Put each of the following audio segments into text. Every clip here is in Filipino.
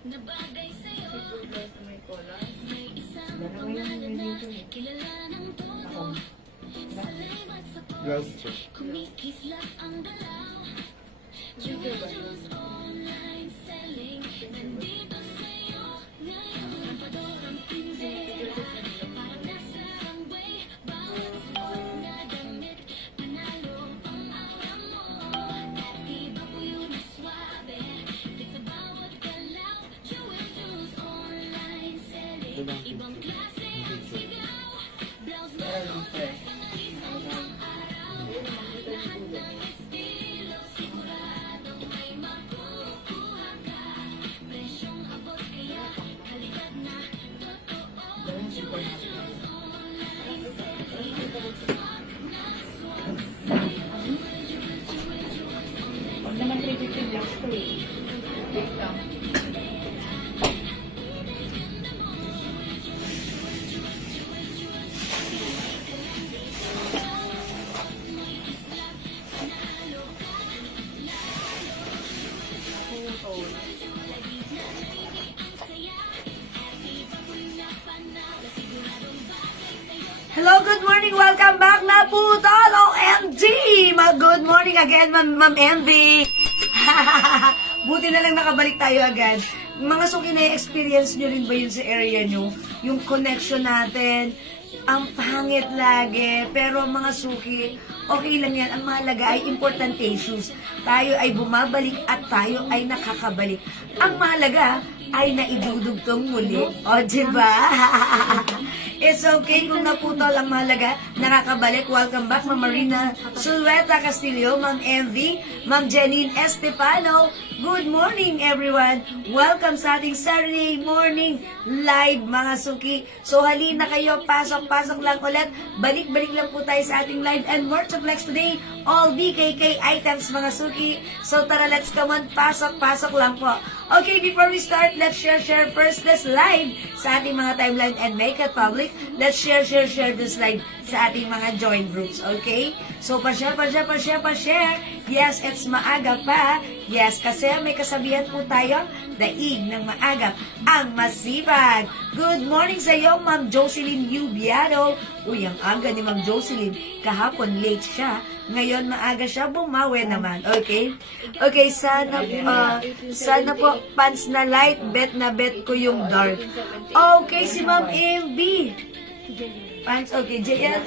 May cola. Dalawa yung nandito eh. Ako. Last check. Dito ba? Pag naman 350 blocks to eh. Wait lang. Hello, good morning. Welcome back na po tol. OMG! Good morning again, Ma'am MV. Buti na lang nakabalik tayo agad. Mga suki na experience nyo rin ba yun sa area nyo? Yung connection natin, ang pangit lagi. Pero mga suki, okay lang yan. Ang mahalaga ay important issues. Tayo ay bumabalik at tayo ay nakakabalik. Ang mahalaga ay naidudugtong muli. O, diba? It's okay kung naputol ang mahalaga. Nakakabalik. Welcome back, Ma'am Marina Sulueta Castillo, Ma'am MV, Ma'am Janine Estefano. Good morning, everyone. Welcome sa ating Saturday morning live, mga suki. So, halina kayo. Pasok-pasok lang ulit. Balik-balik lang po tayo sa ating live and more to flex today. All BKK items, mga suki. So, tara, let's come on. Pasok-pasok lang po. Okay, before we start, let's share first this live sa ating mga timeline and make it public. Let's share this live sa ating mga join groups, okay? So, pa-share. Yes, it's maaga pa. Yes, kasi may kasabihan po tayo, daig ng maaga ang masipag. Good morning sa iyo, Ma'am Jocelyn Yubiano. Uy, ang aga ni Ma'am Jocelyn. Kahapon late siya. Ngayon maaga siya, bumawi naman. Okay? Okay, sana po pants na light, bet na bet ko yung dark. Okay, si Ma'am MB. Pants, okay. Jayan,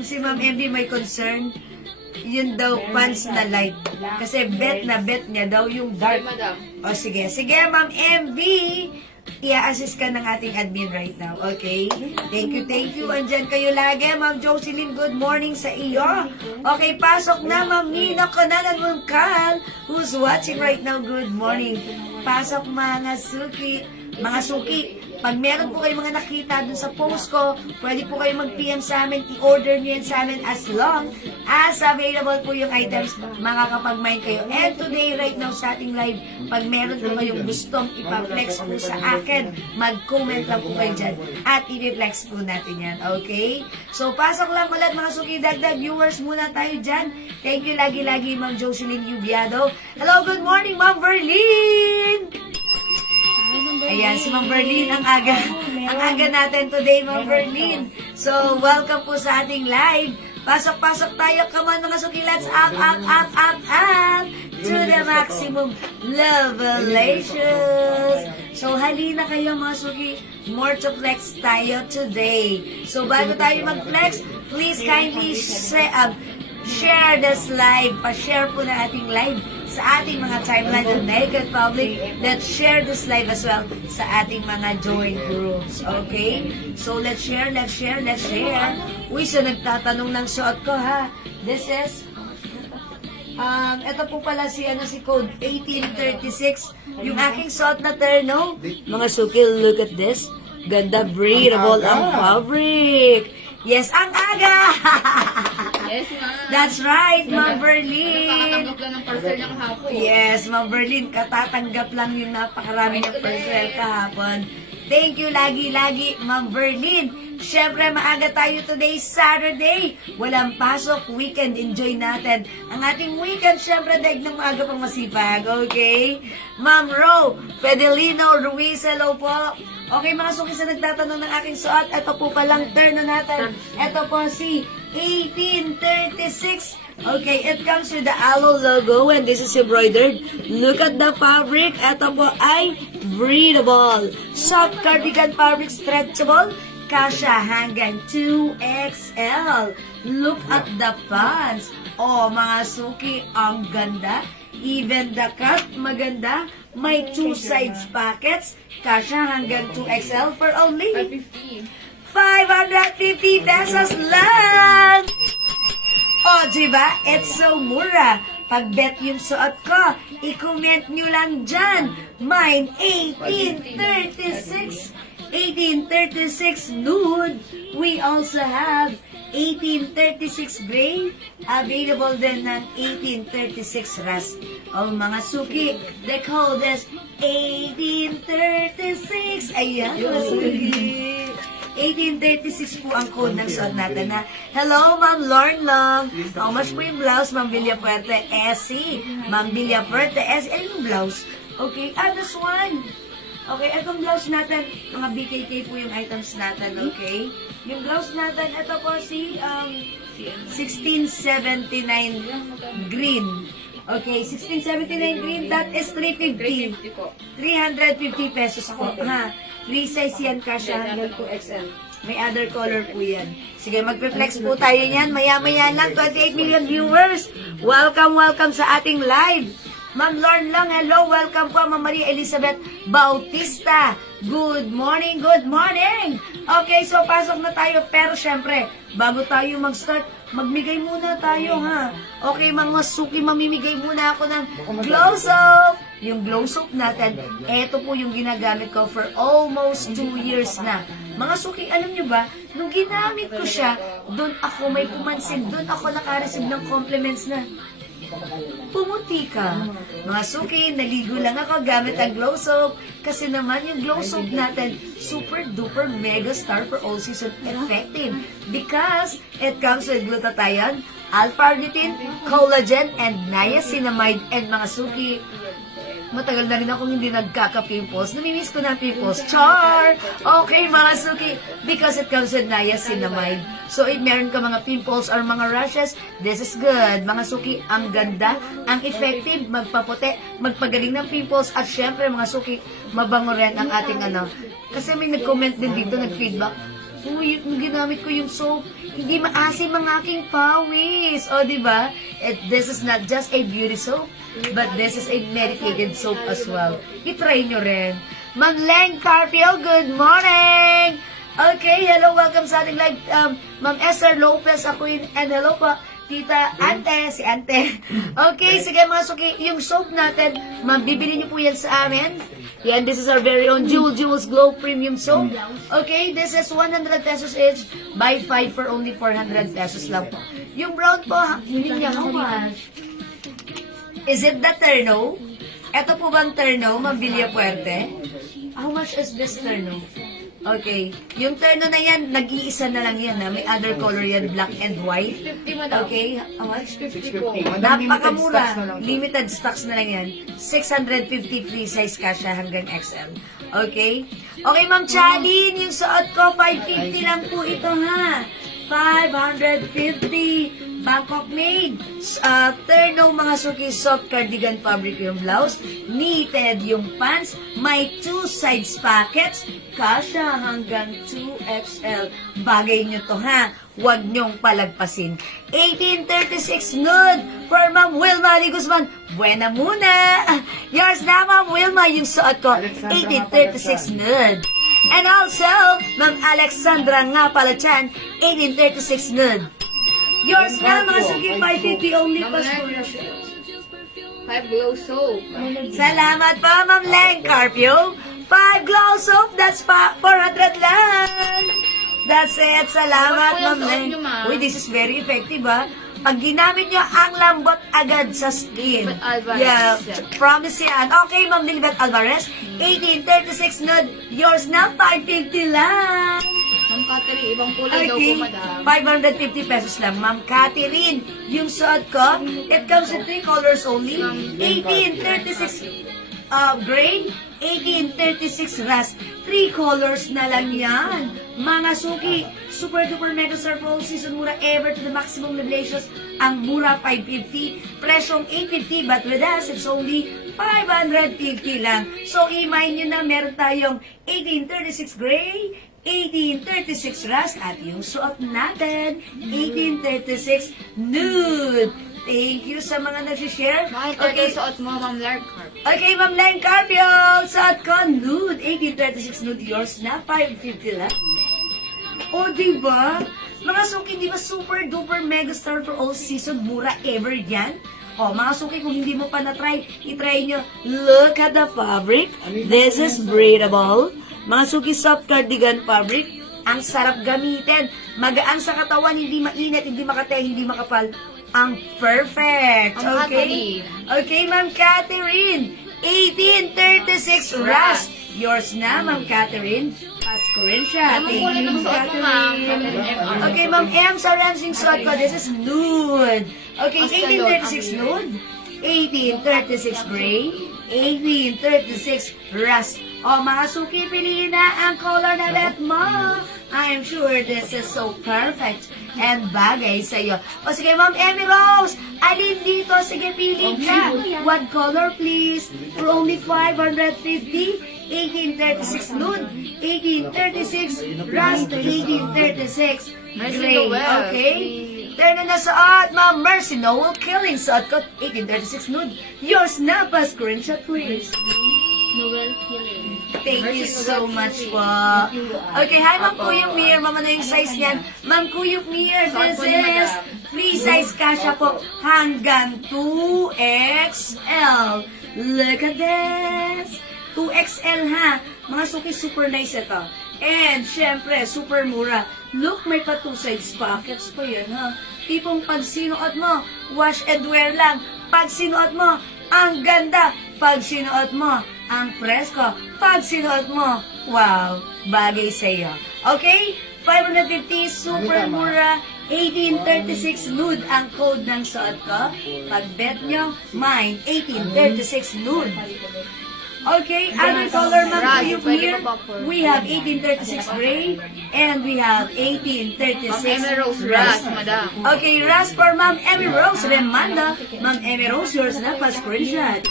si Ma'am MB may concern. Yun daw, pants na light. Kasi bet na bet niya daw yung dark. O sige, Ma'am MB. I-assist ka ng ating admin right now, okay? Thank you. Andyan kayo lagi, Ma'am Jocelyn, good morning sa iyo. Okay, pasok na, Ma'am Nina Conanan Muncal, who's watching right now, good morning. Pasok, mga suki. Pag meron po kayo mga nakita dun sa post ko, pwede po kayo mag-PM sa amin, i-order nyo yan sa amin as long as available po yung items, makakapag-mine kayo. And today, right now, sa ating live, pag meron po kayong gustong ipa-flex po sa akin, mag-comment lang po kayo dyan at i-reflex po natin yan, okay? So, pasok lang ulit mga suki, dagdag viewers muna tayo dyan. Thank you lagi-lagi, Ma'am Jocelyn Yubiado. Hello, good morning, Ma'am Verlene! Ayan, si Ma'am Verlene, ang aga natin today, Ma'am Verlene. So, welcome po sa ating live. Pasok-pasok tayo. Come on, mga suki, let's up to the maximum levelations. So, halina kayo, mga suki. More to flex tayo today. So, bago tayo mag-flex, please kindly share this live. Pa-share po na ating live sa ating mga timeline and make it public. Let's share this live as well sa ating mga join groups. Okay? So, let's share. Uy, so nagtatanong ng suot ko, ha? This is, ito po pala si code 1836. Yung aking suot na terno. Mga suki, look at this. Ganda, breathable ang fabric. Yes, ang aga! Yes, ma'am. That's right, Ma'am Verlene. Nakatanggap lang ng parcel niya kahapon. Yes, Ma'am Verlene, katatanggap lang yung napakarami ng parcel kahapon. Thank you lagi-lagi, Ma'am Verlene. Syempre, maaga tayo today, Saturday. Walang pasok, weekend, enjoy natin. Ang ating weekend, syempre, daig ng maaga pang masipag, okay? Ma'am Ro, Fedelino, Ruiz, hello po. Okay, mga suki sa nagtatanong ng aking suot, ito po palang turno natin. Ito po si 1836. Okay, it comes with the Aloe logo and this is embroidered. Look at the fabric. Ito po ay breathable. Soft cardigan fabric, stretchable. Kasha hanggang 2XL. Look at the pants. Oh, mga suki, ang ganda. Even the cut, maganda. May 2 sides pockets. Kasha hanggang 2XL for only 550 pesos lang! O, diba? It's so mura. Pag-bet yung suot ko, i-comment nyo lang dyan. Mine, 1836. 1836 nude. We also have 1836 gray. Available din ng 1836 rust. O, mga suki, the code is 1836. Ayan, mga suki. 1836 po ang code ng suot natin na. Hello, Ma'am Lorne Long. How much po yung blouse, Ma'am Villafuerte? Essie. Ma'am Villafuerte, Essie. Ay, yung blouse. Okay, this one. Okay, itong blouse natin, mga BKK po yung items natin, okay? Yung blouse natin, ito po si 1679 green. Okay, 1679 green, that is 350. 350 pesos po, ha? Free size yan, Kasha, hanggang 2XL. May other color po yan. Sige, magpe-flex po tayo yan. Maya-maya lang, 28 million viewers. Welcome, welcome sa ating live. Ma'am Lorne Lang, hello, welcome po, Ma'am Maria Elizabeth Bautista. Good morning, good morning. Okay, so pasok na tayo, pero syempre, bago tayo mag-start, magmigay muna tayo, ha? Okay, mga suki, mamimigay muna ako ng glow soap. Yung glow soap natin, eto po yung ginagamit ko for almost 2 years na. Mga suki, alam nyo ba, nung ginamit ko siya, doon ako may pumansin, doon ako nakareceive ng compliments na, pumuti ka. Mga suki, naligo lang ako gamit ang glow soap. Kasi naman yung glow soap natin, super duper mega star for all season effective. Because it comes with glutathione, alpha-arginine, collagen, and niacinamide. And mga suki, matagal na rin akong hindi nagkaka-pimples. Namimiss ko na pimples. Char! Okay, mga suki. Because it comes with niacinamide. So, if meron ka mga pimples or mga rashes, this is good. Mga suki, ang ganda, ang effective, magpaputi, magpagaling ng pimples, at syempre, mga suki, mabango rin ang ating ano. Kasi may nag-comment din dito, nag-feedback. Uy, yung ginamit ko yung soap, hindi maasim ang aking pawis. O, diba? This is not just a beauty soap, but this is a medicated soap as well. I-try nyo rin. Ma'am Leng Carpio, good morning! Okay, hello, welcome sa ating live. Ma'am Esther Lopez, ako yun, and hello po, Tita Ante, si Ante. Okay, sige mga suki, yung soap natin, ma'am, bibili niyo po yan sa amin. Yan, this is our very own Jewels Glow Premium Soap. Okay, this is 100 pesos each, buy 5 for only 400 pesos lang po. Yung brown po, hindi niya, how much? Is it the Terno? Ito po bang Terno, Ma'am Villafuerte? How much is this Terno? Okay. Yung Terno na yan, nag-iisa na lang yan. Ha? May other color yan, black and white. 50 madam. Okay. How much? 50 po. Napakamura. Limited stocks na lang yan. 650 free size kasha hanggang XL. Okay? Okay, Ma'am Chalin, yung suot ko, 550 lang po ito, ha? 550 Bangkok made. Terno, mga suki, soft cardigan fabric yung blouse. Knitted yung pants. May 2 sides pockets. Kasha hanggang 2XL. Bagay nyo to, ha? Huwag nyong palagpasin. 1836 nude for Ma'am Wilma Ali Guzman. Buena muna. Yours na, Ma'am Wilma, yung suot ko. 1836 nude. And also, Ma'am Alexandra nga pala chan, 1836 nude. Yours na, mga suki, 550 only passport. 5 glow soap. Salamat pa, Ma'am Leng Carpio. 5 glow soap, that's 400 lang. That's it. Salamat, Ano po yung Ma'am suot Leng. nyo, ma'am? Uy, this is very effective, ha? Pag ginamit nyo, ang lambot agad sa skin. Lilibet Alvarez. Yeah, promise yan. Okay, Ma'am Lilibet Alvarez. 1836 nude. Yours na, 550 lang. Ma'am Catherine, ibang kulay daw po, Okay, madam. 550 pesos lang. Ma'am Catherine, yung suot ko, it comes in 3 colors only. 1836 gray, 1836 rust. 3 colors na lang yan. Mga suki, super duper mega star for all season, mura ever to the maximum revelations. Ang mura 550, presyong 850, but with us, it's only 550 lang. So, imay nyo na, meron tayong 1836 gray, 1836 rust, at yung suot natin, 1836 nude. Thank you sa mga nag-share. Bakit okay. Suot mo, Ma'am Lark? Okay, Ma'am Len Carpio, suot ko nude, 1836 nude, yours na, 550 lang. O, diba? Mga suki, di ba super duper mega star for all season, mura ever yan? O, mga suki, kung hindi mo pa na-try, itry nyo. Look at the fabric. This is breathable. Mga suki, soft cardigan fabric. Ang sarap gamitin. Magaan sa katawan, hindi mainit, hindi makate, hindi makapal. Ang perfect. Ma'am Okay? Catherine. Okay, Ma'am Catherine. 1836 Rust. Yours na, Ma'am Catherine. Pasko rin siya. Anong Thank kulay you, ng suot mo, Ma'am? Catherine. Okay, Ma'am M, sa Ransing suot ko, this is nude. Okay, Basta 1836 nude. 1836 gray. 1836 rust. O, mga suki, piliin na ang color na bet mo. I am sure this is so perfect and bagay sa iyo. O sige, Ma'am Emmy Rose, alin dito? Sige, pili ka. What color, please? For only 550, 1836 nude, 1836 rust, 1836 Mercy gray. Noel. Okay? Turn na suot, Ma'am Mercy Noel Killing. Suot ko, 1836 nude. Yours na pa, screenshot please. Noel Killing. Thank you so much po. Okay, hi Ma'am Kuyuk Mir. Ma'am, ano yung size niyan? Ma'am Kuyuk Mir, this is free size kasha po hanggang 2XL. Look at this. 2XL ha. Mga suki, super nice ito. And, syempre, super mura. Look, may pa 2 sides pockets pa yan ha. Tipong pag sinuot mo, wash and wear lang. Pag sinuot mo, ang ganda. Pag sinuot mo, ang presko. Pag sinuot mo, wow, bagay sa iyo. Okay? 550, super mura. 1836 nude ang code ng suot ko. Pag bet nyo, mine, 1836 nude. Okay, other color Ma'am Kuyuk Mir. We have 1836 gray and we have 1836 Ma'am Emmy Rose Rust, madam. Okay, Rust for Ma'am Emmy Rose Remanda. Ma'am Emmy Rose, yours na pa screenshot.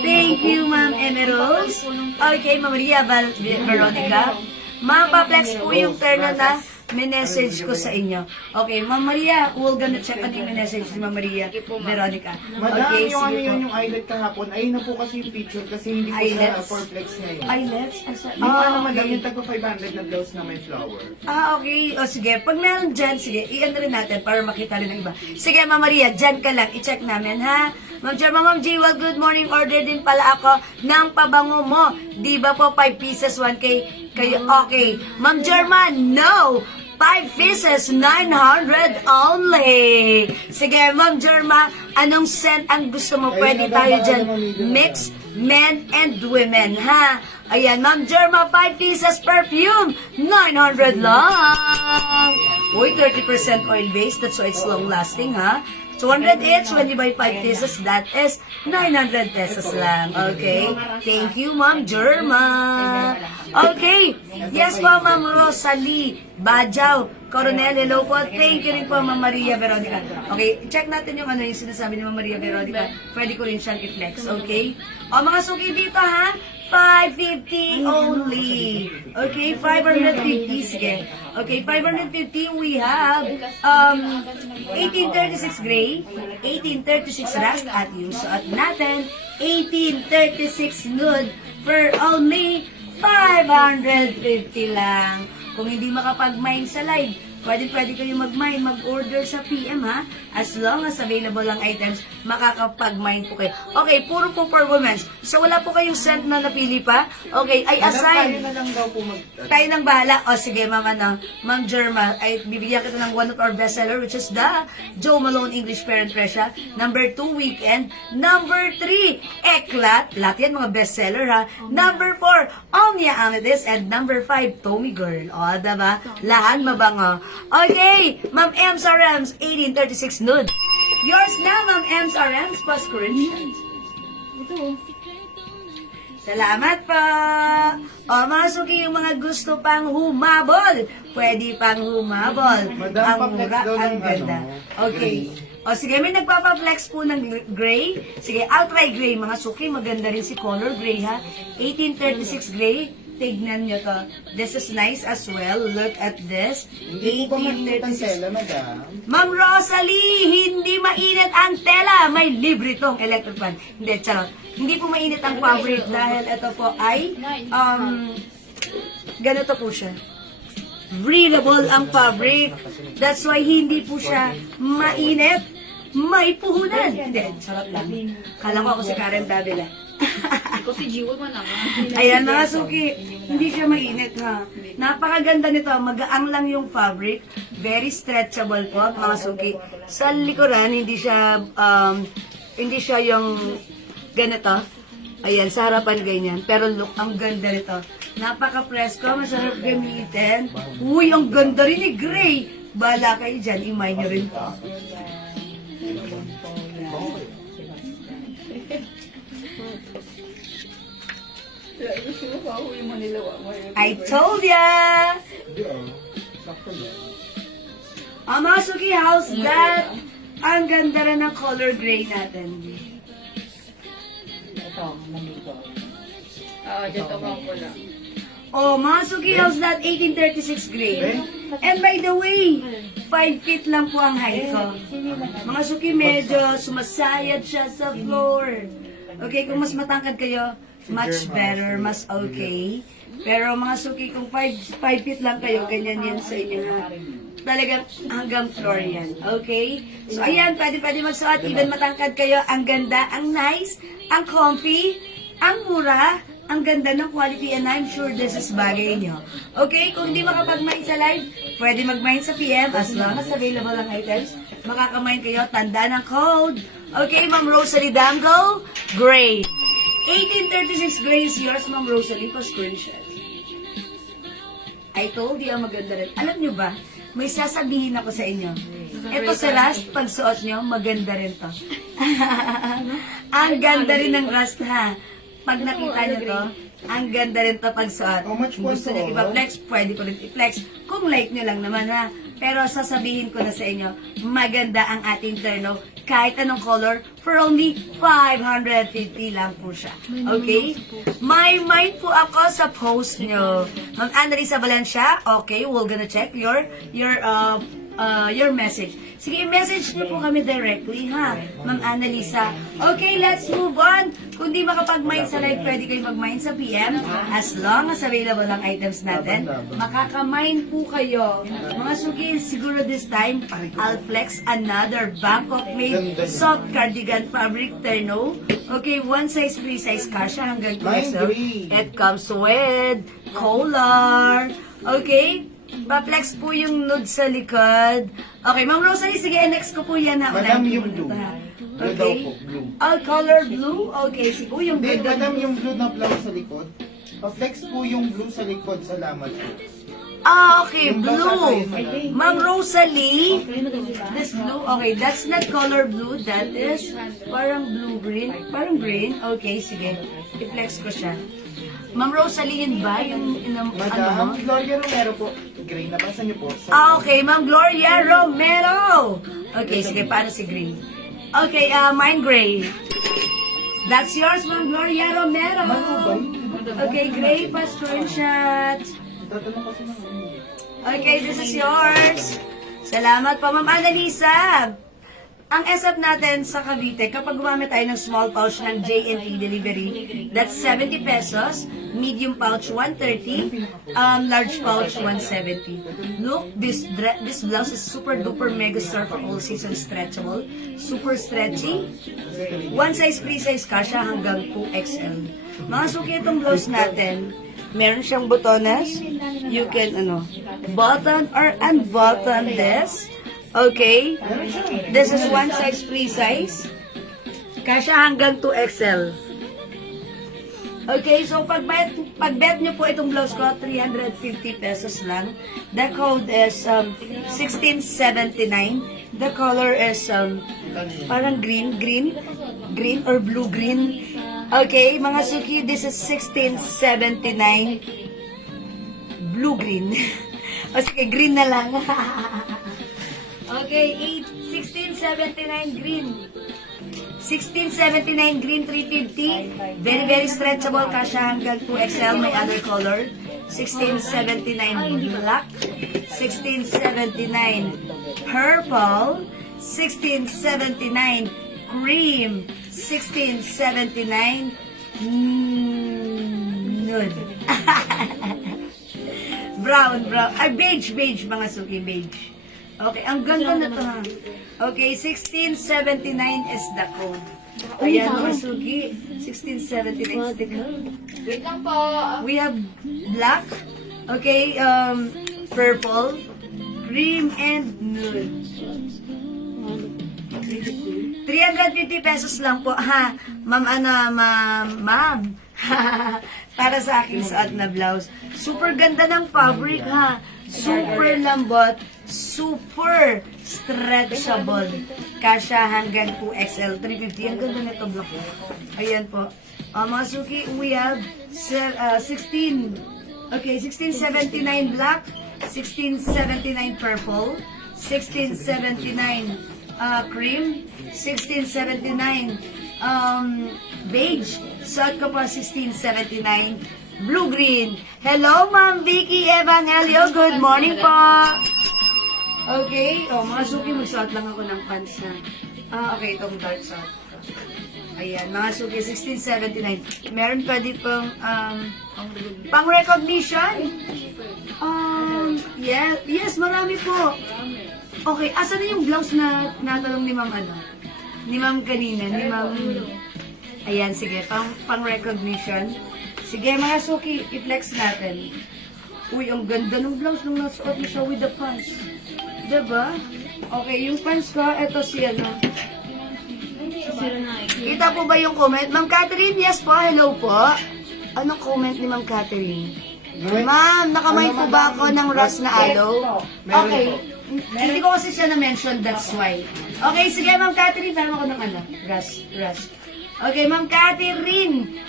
Thank you, Ma'am Emmy Rose. Okay, Ma'am Maria Veronica. Ma'am, pa-flex po yung turn na message ko sa inyo. Okay, Ma'am Maria, we're gonna check ano yung message ni Ma'am Maria Veronica. Madam, Okay, yung ano sige yun, po. yung eyelet kahapon, ayun na po kasi yung picture kasi hindi po Eyelets? sa fourplex ngayon. Eyelets? Yung ano madam, okay. yung tagpa 500 na blouse na may flower. Okay. O sige, pag meron dyan, sige, i-ano rin natin para makita rin ng iba. Sige, Ma'am Maria, dyan ka lang. I-check namin, ha? Ma'am Jerma, Ma'am G, well, good morning. Order din pala ako ng pabango mo. Di ba po 5 pieces, 1K? Kayo, okay. Ma'am Jerma, no! 5 pieces, 900 only. Sige, Ma'am Jerma, anong scent ang gusto mo? Pwede tayo dyan. Mix, men and women, ha? Ayan, Ma'am Jerma, 5 pieces perfume, 900 lang. Uy, 30% oil-based, that's why it's long-lasting, ha? 200 each, when you buy 5 pieces, that is 900 pesos lang. Okay? Thank you, Ma'am Jerma. Okay. Yes po, Ma'am Rosalie Bajaw. Coronel, hello po. Thank you rin po, Ma'am Maria Veronica. Okay, check natin yung ano yung sinasabi ni Ma'am Maria Veronica. Pwede ko rin siyang i-flex. Okay? O, mga suki dito, ha? 550 only. Okay, 550. Sige. Okay, 550 we have 1836 gray, 1836 rust at yung suot natin 1836 nude for only 550 lang. Kung hindi makapag-mine sa live, pwede kayo mag-mine, mag-order sa PM ha. As long as available ang items, makakapag-mine po kayo. Okay, puro po for women's. So wala po kayong scent na napili pa? Okay, ay Madam, assign. tayo na lang daw po Tayo nang bahala. O sige, Ma'am Jerma, ay bibigyan kita ng one of our bestseller, which is the Joe Malone English Parent Pressure. Number 2, Weekend. Number 3, Eklat. Lahat yan mga bestseller ha. Number 4, Omnia Amethyst. And number 5, Tommy Girl. O, diba? Lahat mabango. Okay, Ma'am Ems Rams, 1836 nude. Yours na, Ma'am Ems Rams, plus Corinthians. Salamat po! O, mga suki, yung mga gusto pang humabol, pwede pang humabol. Madam, Ang pa-flex mura, daw ang ng ganda. ano, Okay. O, sige, may nagpapa-flex po ng gray. Sige, I'll try gray. Mga suki, maganda rin si color gray, ha? 1836 gray. Tignan nyo to. This is nice as well. Look at this. Hindi po ba mainit ang 1836. tela, madam? Ma'am Rosalie, hindi mainit ang tela. May libre tong electric fan. Hindi, charot. Hindi po mainit ang fabric dahil ito po ay, ganito po siya. Breathable ang fabric. That's why hindi po siya mainit. May puhunan. Hindi, charot lang. Kala ko ako si Karen Davila. Ikaw si Jiwo mo naman. Ayan mga suki, hindi siya mainit ha. Napakaganda nito, magaang lang yung fabric. Very stretchable po mga suki. Sa likuran, hindi siya yung ganito. Ayan, sa harapan ganyan. Pero look, ang ganda nito. Napaka-presko, masarap gamitin. Uy, ang ganda rin ni Gray. Bala kayo dyan, imay nyo rin po. I told ya! Mga suki, how's that? Ang ganda rin ng color gray natin. Dito ko pula. Oh, mga suki, how's that? 1836 gray. And by the way, 5 feet lang po ang height ko. Mga suki, medyo sumasayad siya sa floor. Okay, kung mas matangkad kayo, much better, mas okay. Pero mga suki, kung 5 feet lang kayo, ganyan yan sa inyo ha. Talagang hanggang floor yan. Okay? So ayan, pwede magsuot. Even matangkad kayo, ang ganda, ang nice, ang comfy, ang mura, ang ganda ng quality, and I'm sure this is bagay nyo. Okay? Kung hindi makapag-mine sa live, pwede mag-mine sa PM as long as available ang items. Makaka-mine kayo, tanda ng code. Okay, Ma'am Rosalie Dango, gray. 1836 gray is yours, Ma'am Rosalie, pa screenshot. I told you, maganda rin. Alam nyo ba, may sasabihin ako sa inyo. Ito si Rust, pag suot nyo, maganda rin to. Ang ganda rin ng Rust ha. Pag nakita nyo to, ang ganda rin to pag suot. How much Kung po gusto ito? nyo ipa-flex, pwede ko rin i-flex. Kung like nyo lang naman ha. Pero sasabihin ko na sa inyo, maganda ang ating terno. Kahit anong color, for only 550 lang po siya. Okay? May mind po ako sa post nyo. Ma'am Annalisa Valencia, okay, we're gonna check your message. Sige, i-message niyo po kami directly, ha? Ma'am Annalisa. Okay, let's move on. Kung di makapag-mine sa live, pwede kayo mag-mine sa PM. As long as available ang items natin, makaka-mine po kayo. Mga suki, siguro this time, I'll flex another Bangkok-made soft cardigan fabric terno. Okay, one size, free size kasha hanggang 2XL. It comes with collar. Okay? Pa-flex po yung nude sa likod. Okay, Ma'am Rosalie, sige, next ko po yan ha. Madam, Unahin yung ko blue. muna to, ha. Blue daw Okay. po, blue. All color blue? Okay, sige po yung Hindi, blue. madam, yung blue na blouse sa likod. Pa-flex po yung blue sa likod. Salamat po. Okay, Yung blouse blue. ata yun, madam. Ma'am Rosalie, this blue, okay, that's not color blue, that is parang blue-green, parang green. Okay, sige, i-flex ko siya. Ma'am Rosalie, yun ba? Yung, Madam, ano? Gloria Romero po. Gray, nabasa niyo po. Okay, Ma'am Gloria Romero. Okay, sige, paano si green? Okay, mine gray. That's yours, Ma'am Gloria Romero. Okay, gray pa screenshot. Tatanong kasi ng Okay, this is yours. Salamat po, Ma'am Annalisa. Ang SF natin sa Cavite, kapag gumamit tayo ng small pouch ng J&E delivery, that's 70 pesos, medium pouch 130, large pouch 170. Look, this blouse is super duper mega star for all season stretchable, super stretchy. One size free size kasha hanggang 2XL. Mga suki itong blouse natin, meron siyang botones. You can button or unbutton this. Okay? This is one size free size. Kasya hanggang 2XL. Okay, so pag bet nyo po itong blouse ko, 350 pesos lang. The code is 1679. The color is parang green or blue-green. Okay, mga suki, this is 1679 blue-green. O sige, green na lang. Okay, 1679 green. 1679 green, 350. Very, very stretchable. Kasha hanggang 2XL. May other color. 1679 black. 1679 purple. 1679 cream. 1679 nude. Brown. Ay, beige, mga suki, beige. Okay, ang ganda na to ha. Okay, 1679 is the code. Ayan, mga suki. 1679 is the code. Wait lang po. We have black. Okay, purple, cream, and nude. 350 pesos lang po, ha? Ma'am. Para sa aking suot na blouse. Super ganda ng fabric, ha? Super lambot, super stretchable. Kasha hanggang 2XL, 350. Ang ganda nito, block. Ayan po. Mga suki, we have 1679 black, 1679 purple, 1679 cream, 1679 beige, suot ko po 1679 blue-green. Hello, Ma'am Vicky Evangelio. Good morning po. Okay. Mga suki, magsuot lang ako ng pants na. Okay, itong dark suot. Ayan, mga suki, 1679. Meron pa dito pang recognition. Yes, marami po. Okay, asan na yung blouse na natanong ni Ma'am Ni Ma'am kanina, ni Ma'am. Ayan, sige, pang recognition. Sige, mga suki, i-flex natin. Uy, ang ganda ng blouse nung nasuot mo siya with the pants. Diba? Okay, yung pants ko, eto si Kita po ba yung comment? Ma'am Catherine, yes po, hello po. Anong comment ni Ma'am Catherine? Ma'am, nakamay po ba ako ng Ras na aloe? Okay. Hindi ko kasi siya na-mention, that's why. Okay, sige, Ma'am Catherine, tanong ako ng Ras. Okay, Ma'am Catherine.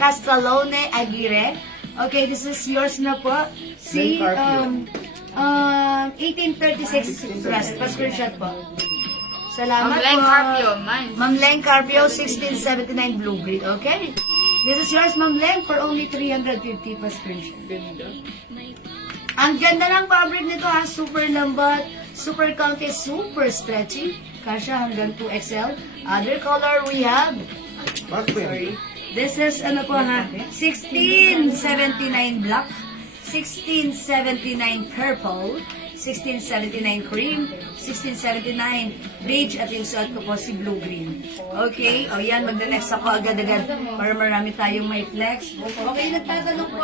Castellone Aguirre. Okay, this is yours na po. Si 1836 Ras. Pa-screenshot po. Salamat po. Ma'am Leng Carpio, 1679 Blue Green. Okay. This is yours, Ma'am Leng, for only 350 pa-screenshot. Ang ganda ng fabric nito ha. Super lambat, super comfy, super stretchy. Kasha hanggang 2XL. Other color we have. Sorry. This is, 1679 black, 1679 purple, 1679 cream, 1679 beige, at yung suot ko po si blue-green. Okay, yan, magda-next ako agad-agad para marami tayong may flex. Okay, nagtatanong po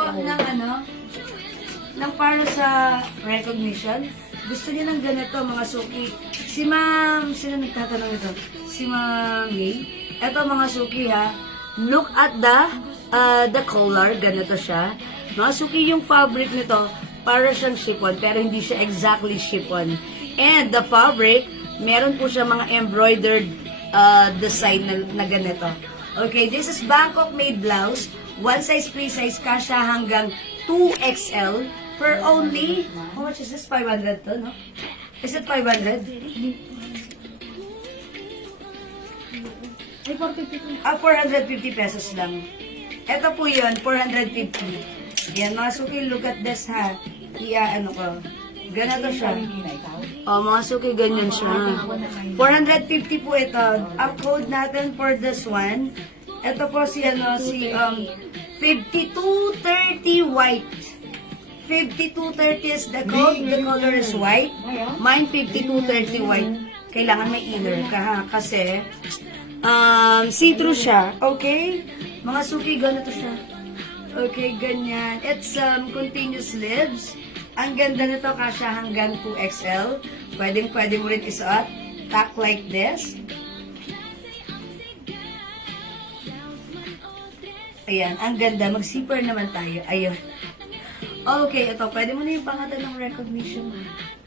ng para sa recognition. Gusto niyo ng ganito, mga suki. Si Ma'am, sino nagtatanong ito? Si Ma'am Yay. Ito, mga suki ha. Look at the color, ganito siya. Mga suki, yung fabric nito, para siyang chiffon, pero hindi siya exactly chiffon. And the fabric, meron po siya mga embroidered design na ganito. Okay, this is Bangkok made blouse. One size, free size, kasha hanggang 2XL for only, how much is this? 500 to, no? Is it 500? 450 pesos lang. Ito po yun, 450. Yan, mga suki, look at this ha. Ganito siya. Mga suki, ganyan siya. 450 po ito. Ang code natin for this one, ito po si 5230 white. 5230 is the code. The color is white. Mine 5230 white. Kailangan may inner ka ha. Kasi, see-through siya. Okay? Mga suki, ganito siya. Okay, ganyan. It's continuous sleeves. Ang ganda nito, kasya hanggang 2XL. Pwede mo rin isuot. Tuck like this. Ayan, ang ganda. Mag-zipper naman tayo. Ayun. Okay, ito. Pwede mo na yung pangalan ng recognition mo.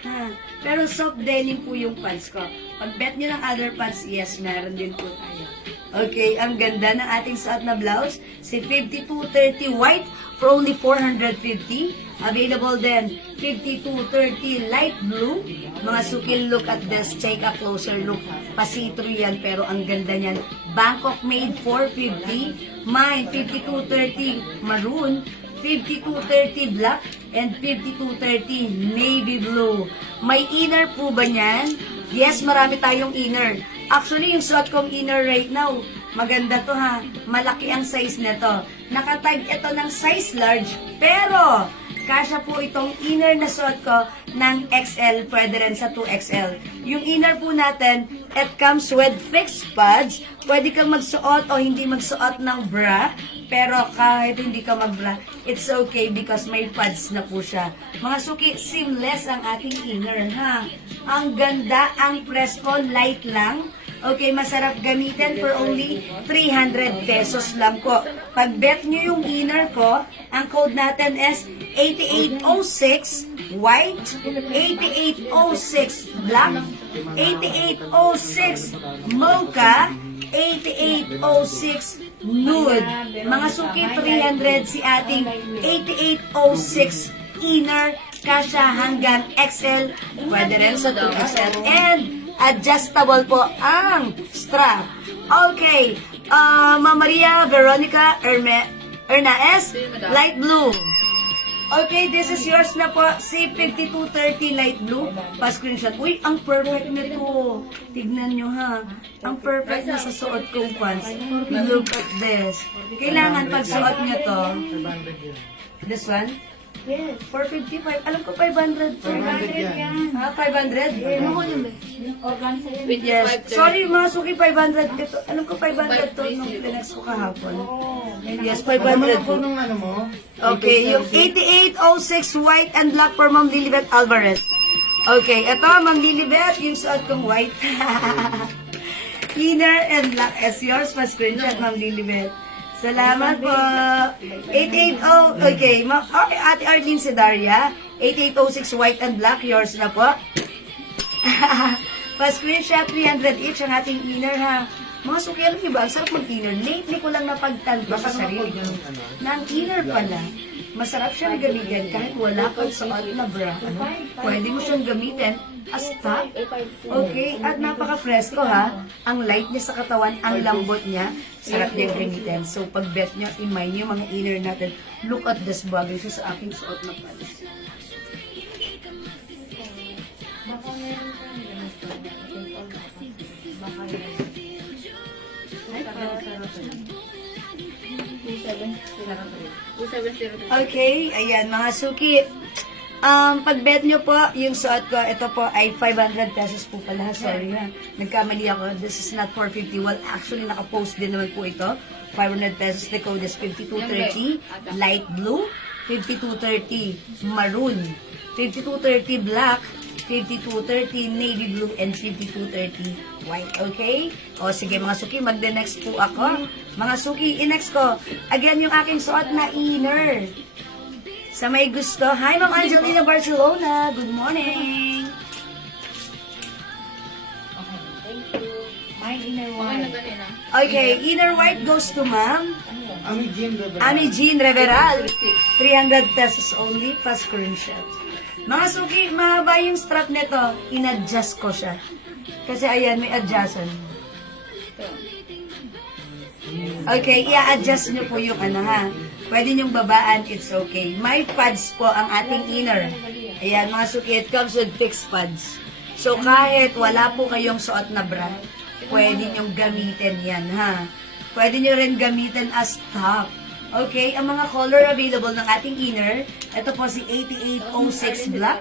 Ha? Pero soft denim po yung pants ko. Pag bet nyo ng other pants, yes, meron din po tayo. Okay, ang ganda ng ating suot na blouse. Si 5230 white for only 450. Available din 5230 light blue. Mga suki, look at this. Take a closer look. Pasitro yan, pero ang ganda niyan. Bangkok made 450. Mine 5230 maroon. 5230 black and 5230 navy blue. May inner po ba niyan? Yes, marami tayong inner. Actually, yung suot kong inner right now, maganda to ha. Malaki ang size nito. Nakatag ito ng size large, pero kasya po itong inner na suot ko ng XL, pwede rin sa 2XL. Yung inner po natin, it comes with fixed pads. Pwede kang magsuot o hindi magsuot ng bra, pero kahit hindi ka mag-bra, it's okay because may pads na po siya. Mga suki, seamless ang ating inner, ha? Ang ganda, ang presko, light lang. Okay, masarap gamitin for only 300 pesos lang po. Pag bet nyo yung inner ko, ang code natin is 8806 white, 8806 black, 8806 mocha, 8806 nude. Mga suki, 300 si ating 8806 inner, kasya hanggang XL, pwede rin sa 2XL, and adjustable po ang strap. Okay, Ma'am Maria Veronica Ernaes, light blue. Okay, this is yours na po, si 5230 light blue. Pa-screenshot. Uy, ang perfect nito. Tignan nyo ha. Ang perfect na sa suot kong pants. Look at this. Kailangan pag suot nyo to. This one? Yes. 455. Alam ko 500 to. 500 yan. Ha? 500? Ano ko yun? Organza yun. Yes. Sorry, mga suki, 500. Ito, alam ko 500 to nung pinex ko kahapon. Yes, Ano 500 ako to. nung ano mo? Okay, yung 8806 white and black for Ma'am Lilibet Alvarez. Okay, ito, Ma'am Lilibet, yung suot kong white. Inner and black is yours. Pa-screenshot, Ma'am Lilibet. Salamat po. 880, okay. Okay, Ate Arlene Sedaria. 8806 white and black, yours na po. Pa-screenshot, 300 each ang ating inner ha. Mga suki, alam niyo ba, ang sarap mag-inner. Lately ko lang napagtanto sa sarili ko na ang inner pala, masarap siyang gamitin kahit wala kang suot na bra. Pwede mo siyang gamitin as top. Okay, at napaka-fresco ha. Ang light niya sa katawan, ang lambot niya, sarap niyang gamitin. So pag bet niyo, imay niyo mga inner natin, look at this bagay siya sa aking suot na palis. Baka meron pa yung ganito. Baka yun. Ay, parang sarap yun. 2703. Okay, ayan mga suki. Pag bet nyo po, yung suot ko, ito po ay 500 pesos po pala. Sorry ha. Nagkamali ako. This is not 450. Well, actually, nakapost din naman po ito. 500 pesos. The code is 5230 light blue, 5230 maroon, 5230 black, 5230 navy blue, and 5230 white. Okay? O sige mga suki, magde-next po ako. Mga suki, i-next ko. Again, yung aking suot na inner. Sa may gusto. Hi, Ma'am Angelina Barcelona. Good morning. Okay, thank you. Mine inner Okay na one. kanina. Okay, inner white goes to Ma'am Ami Jean Rivera. Ami Jean Reveral. 300 pesos only, pa screenshot. Mga suki, mahaba yung strap nito. In-adjust ko siya. Kasi ayan, may adjustan. Okay, i-adjust nyo po yung ano ha. Pwede nyong babaan, it's okay. May pads po ang ating inner. Ayan, mga suki, it comes with fixed pads. So, kahit wala po kayong suot na bra, pwede nyong gamitin yan, ha? Pwede nyo rin gamitin as top. Okay, ang mga color available ng ating inner, ito po si 8806 Black,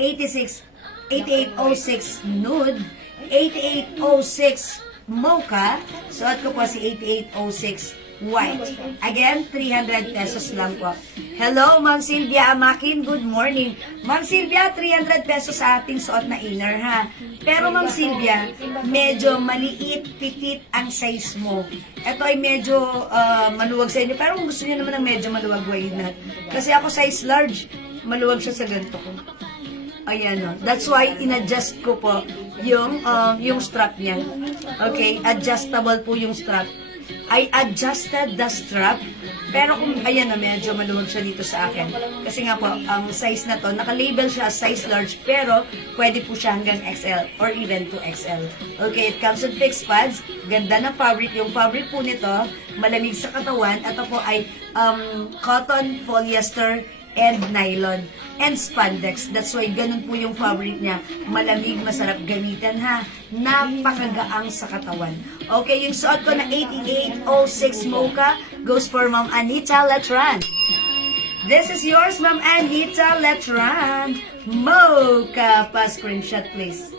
8806 Nude, 8806 Mocha, suot ko po si 8806 White. Again, 300 pesos lang po. Hello, Ma'am Sylvia Amakin. Good morning. Ma'am Sylvia, 300 pesos sa ating suot na inner, ha? Pero, Ma'am Sylvia, medyo maliit, pitit ang size mo. Ito ay medyo maluwag sa inyo. Pero kung gusto niyo naman ng medyo maluwag, why not? Kasi ako size large, maluwag siya sa ganito ko. Ayan, no. That's why in-adjust ko po yung strap niya. Okay, adjustable po yung strap. I adjusted the strap, pero kung, ayan na, medyo maluwag siya dito sa akin. Kasi nga po, ang size na to, naka-label siya as size large, pero pwede po siya hanggang XL or even to XL. Okay, it comes with fixed pads. Ganda na fabric. Yung fabric po nito, malamig sa katawan. Ito po ay cotton, polyester, and nylon, and spandex. That's why ganun po yung fabric niya. Malamig, masarap gamitin, ha? Napakagaang sa katawan. Okay, yung suot ko na 8806 Mocha goes for Ma'am Anita Letran. This is yours, Ma'am Anita Letran. Mocha. Pa-screenshot, please.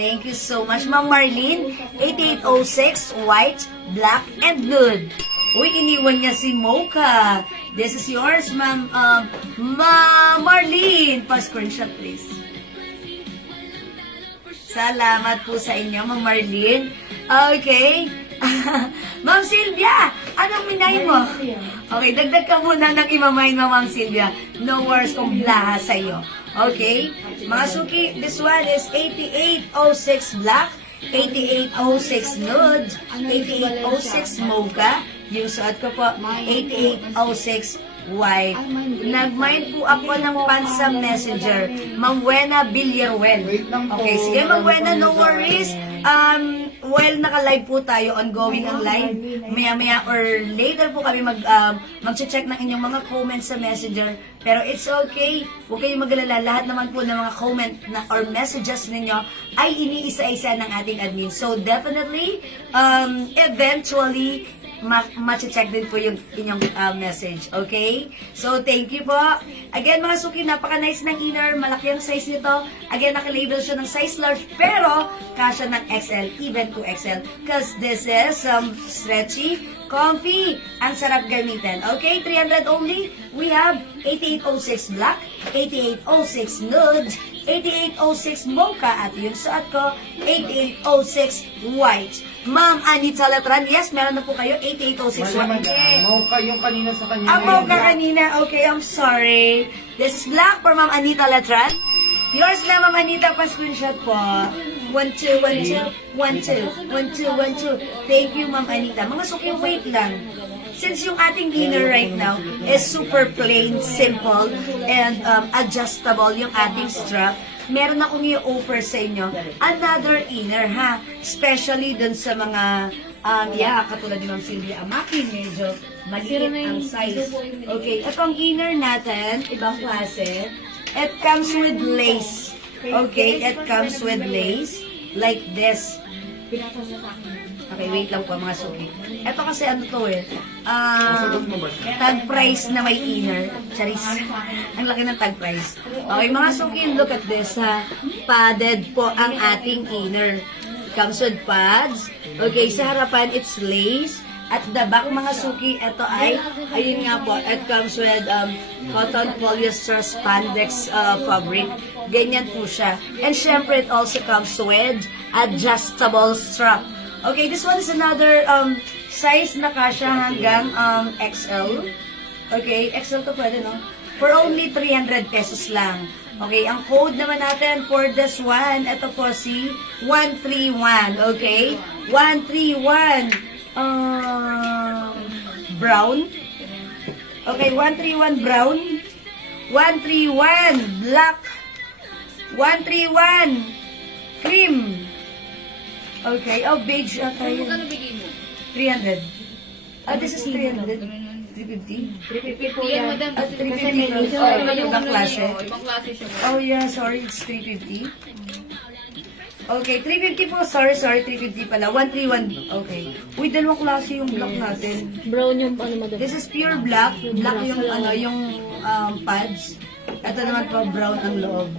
Thank you so much, Ma'am Marlene. 8806 White, Black, and Nude. Uy, iniwan niya si Mocha. This is yours, Ma'am Marlene. Pa-screenshot, please. Salamat po sa inyo, Ma'am Marlene. Okay. Ma'am Sylvia, anong minayin mo? Okay, dagdag ka muna ng imamayin mo, Ma'am Sylvia. No worries kung blaha sa'yo. Okay? Mga suki, this one is 8806 Black, 8806 Nude, 8806 Mocha. Yung suot ko po, 8806 White. Nag-mind po ako ng pants sa messenger. Ma'am Buena Villaruel. Okay, sige Ma'am Buena, no worries. While naka-live po tayo, ongoing ang live, maya-maya or later po kami mag-check ng inyong mga comments sa messenger. Pero it's okay. Huwag kayong mag-alala. Lahat naman po ng mga comment na, or messages ninyo ay iniisa-isa ng ating admin. So definitely, eventually, ma-check din po yung inyong message. Okay? So, thank you po. Again, mga suki, napaka-nice ng inner. Malaki ang size nito. Again, naka-label siya ng size large, pero kasya ng XL, even to XL. Because this is stretchy, comfy. Ang sarap gamitin. Okay? 300 only. We have 8806 Black, 8806 Nude, 8806 Mocha, at yung suot ko, 8806 White. Ma'am Anita Letran, yes, meron na po kayo, 8806 White. Mocha yung kanina sa kanya. Mocha kanina, okay, I'm sorry. This is Black for Ma'am Anita Letran. Yours na, Ma'am Anita, pa-screenshot po. 1, 2, 1, 2, 1, 2, 1, 2, 1, 2. Thank you, Ma'am Anita. Mga suki, wait lang. Since yung ating inner right now is super plain, simple, and adjustable yung ating strap, meron akong i-offer sa inyo another inner, ha? Especially dun sa mga, katulad ni Ma'am Sylvia Amakin, medyo maliit ang size. Okay, itong inner natin, ibang klase, it comes with lace. Okay, it comes with lace, like this. Okay, wait lang po mga suki. Ito kasi ano to tag price na may inner. Charis. Ang laki ng tag price. Okay, mga suki, look at this, ha. Padded po ang ating inner. Comes with pads. Okay, sa harapan, it's lace. At the back, mga suki, ito ay, ayun nga po, it comes with cotton polyester spandex fabric. Ganyan po siya. And syempre, it also comes with adjustable strap. Okay, this one is another size na kasya hanggang XL. Okay, XL to pwede, no? For only 300 pesos lang. Okay, ang code naman natin for this one, ito po si 131. Okay, 131 brown. Okay, 131 brown. 131 black. 131 cream. Okay. Oh, beige ata yun. Magkano bigay mo? 300. This is 300. 350? 350 yan, madam. At Kasi 350 may plus. oh, Ibang yung ano klase. niya, ibang klase siya. Oh yeah, sorry, it's 350. Okay, 350 po. Sorry, 350 pala. 131. Okay. Uy, dalawang klase yung black natin. Brown yung ano madam. This is pure black. Black yung ano, yung pads. Ito naman po, brown ang loob.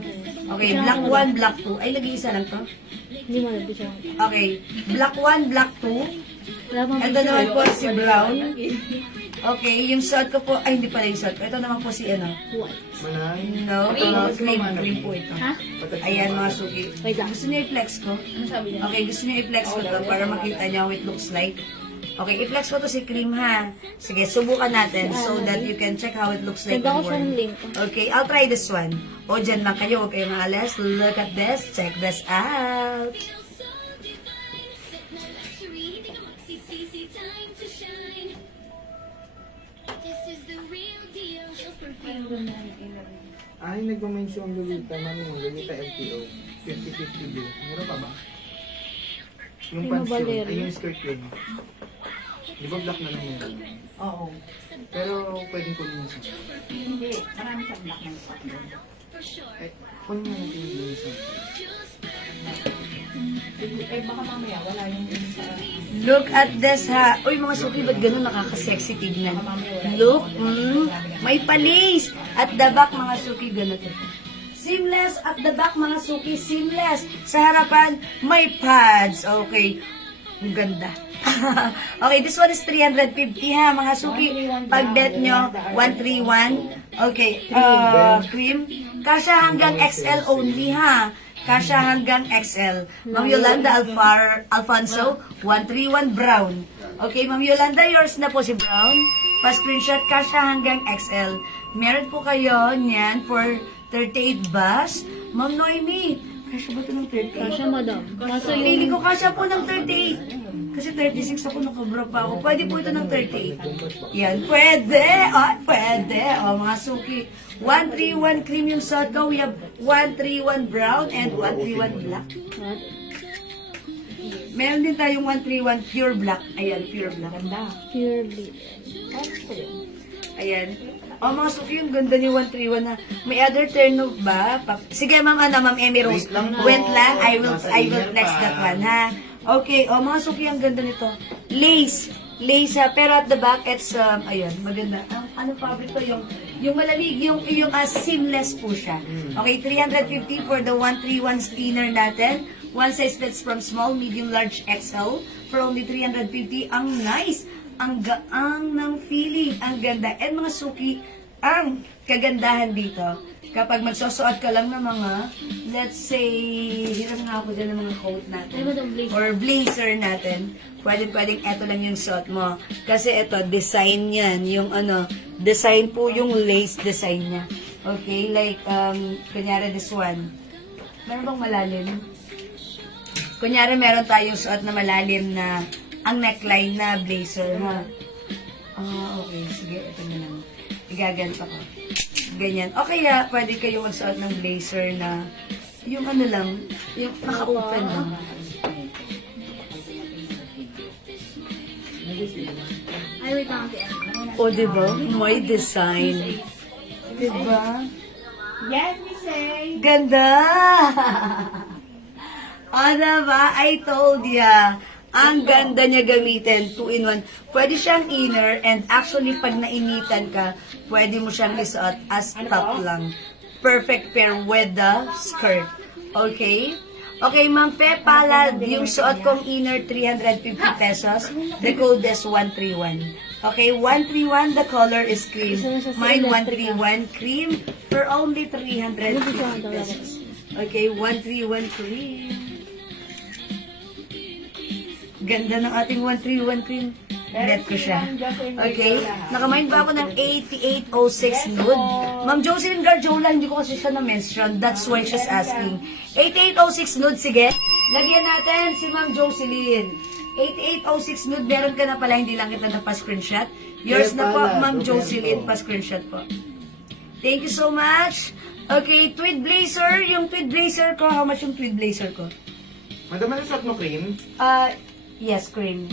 Okay, black 1, black 2. Ay, nag-iisa lang to. Hindi mo alam siya. Okay, black 1, black 2. Wala pang Ito naman po si brown. Okay, yung suot ko po, ay hindi pala yung suot ko. Ito naman po si ano. white. Manay. No, green po ito. Ha? Ayan mga suki. Wait lang. Gusto niyo i-flex ko? Ano sabi niya? Okay, gusto niyo i-flex ko to para makita niyo how it looks like. Okay, i-flex ko to si cream ha. Sige, subukan natin so that you can check how it looks like. Ganda ko when siyang worn. link. Okay, I'll try this one. O, dyan lang kayo. Huwag kayong maalas. Look at this. Check this out. Ay, nagmaменtion Lolita, mami, Lolita LTO. 50-50 blue. Mura pa ba? Yung Ay, pants yun, mabalero. ay yung skirt yun. Di ba black na lang yun? Oo. Pero pwedeng kunin mo siya. Hindi, marami siyang black na spot doon. Eh, kunin mo natin yung blue siya. Eh, baka mamaya, wala yung sa... Look at this ha. Uy, mga suki, ba't ganun nakaka-sexy tignan? Look, may palis. At the back, mga suki, ganito. Seamless at the back, mga suki, seamless. Sa harapan, may pads. Okay. Ang ganda. Okay, this one is 350 ha, mga suki. Pag bet nyo, 131. Okay, cream. Kasha hanggang XL only ha. Kasha hanggang XL. Ma'am Yolanda Alfonso, 131 brown. Okay, Ma'am Yolanda, yours na po si brown. Pa-screenshot, kasha hanggang XL. Meron po kayo niyan for 38 bus. Ma'am Noemi, kasha ba ito ng 38? Kasha madam. Kaso Pili yung ko kasha po ng 38. Kasi 36 ako, nakabra pa ako. Pwede po ito ng 38. Yan, pwede. Pwede. Mga suki. 131 cream yung suot ko. We have 131 brown and 131 black. what? Meron din tayong 131 pure black. Ayan, pure black. Pure bleed. Ayan. Mga suki, yung ganda ni 131 na. May other turn ba? Sige, ma'am, Ma'am Emmy Rose. Wait lang po. Wait lang. I will Nasa flex inner that pa. one, ha? Okay, mga suki, ang ganda nito. Lace. Lace, ha? Pero at the back, it's, ayun, maganda. Ano fabric to? Yung malamig, yung seamless po siya. Okay, 350 for the 131 spinner natin. One size fits from small, medium, large, XL for only 350. Ang nice! Ang gaang ng feeling. Ang ganda. And mga suki, ang kagandahan dito, kapag magsusuot ka lang ng mga, let's say, hiram nga ako dyan ng mga coat natin. Ay, madam, blazer. Or blazer natin. Pwedeng eto lang yung suot mo. Kasi ito, design yan. Yung design po yung lace design niya. Okay, like, kunyari this one. Meron bang malalim? Kunyari, meron tayong suot na malalim na ang neckline na blazer, ha? Okay. Sige, ito na lang. Igaganto ko. Ganyan. O kaya, pwede kayo magsuot ng blazer na yung lang, yung naka-open lang. Ay, wait lang. O, diba? May design. Diba? Yes, Miss A. Ganda! O, diba? I told ya. Ang ganda niya gamitin, 2-in-1. Pwede siyang inner and actually pag nainitan ka, pwede mo siyang isuot as top lang. Perfect pair with the skirt. Okay? Okay, Ma'am Fe, palad, yung suot kong inner, 350 pesos. The code is 131. Okay, 131, the color is cream. Mine, 131 cream for only 350 pesos. Okay, 131 cream. Ganda ng ating 131 cream. Bet ko siya. Okay. Nakamind ba ako ng 8806 nude? Ma'am Jocelyn Garjola, hindi ko kasi siya na-mention. That's why she's asking. 8806 nude, sige. Lagyan natin si Ma'am Jocelyn. 8806 nude, meron ka na pala, hindi lang kita na pa-screenshot. Yours na po, Ma'am Jocelyn, pa-screenshot po. Thank you so much. Okay, tweed blazer. Yung tweed blazer ko, how much yung tweed blazer ko? Madam, ano suot mo cream? Yes, cream.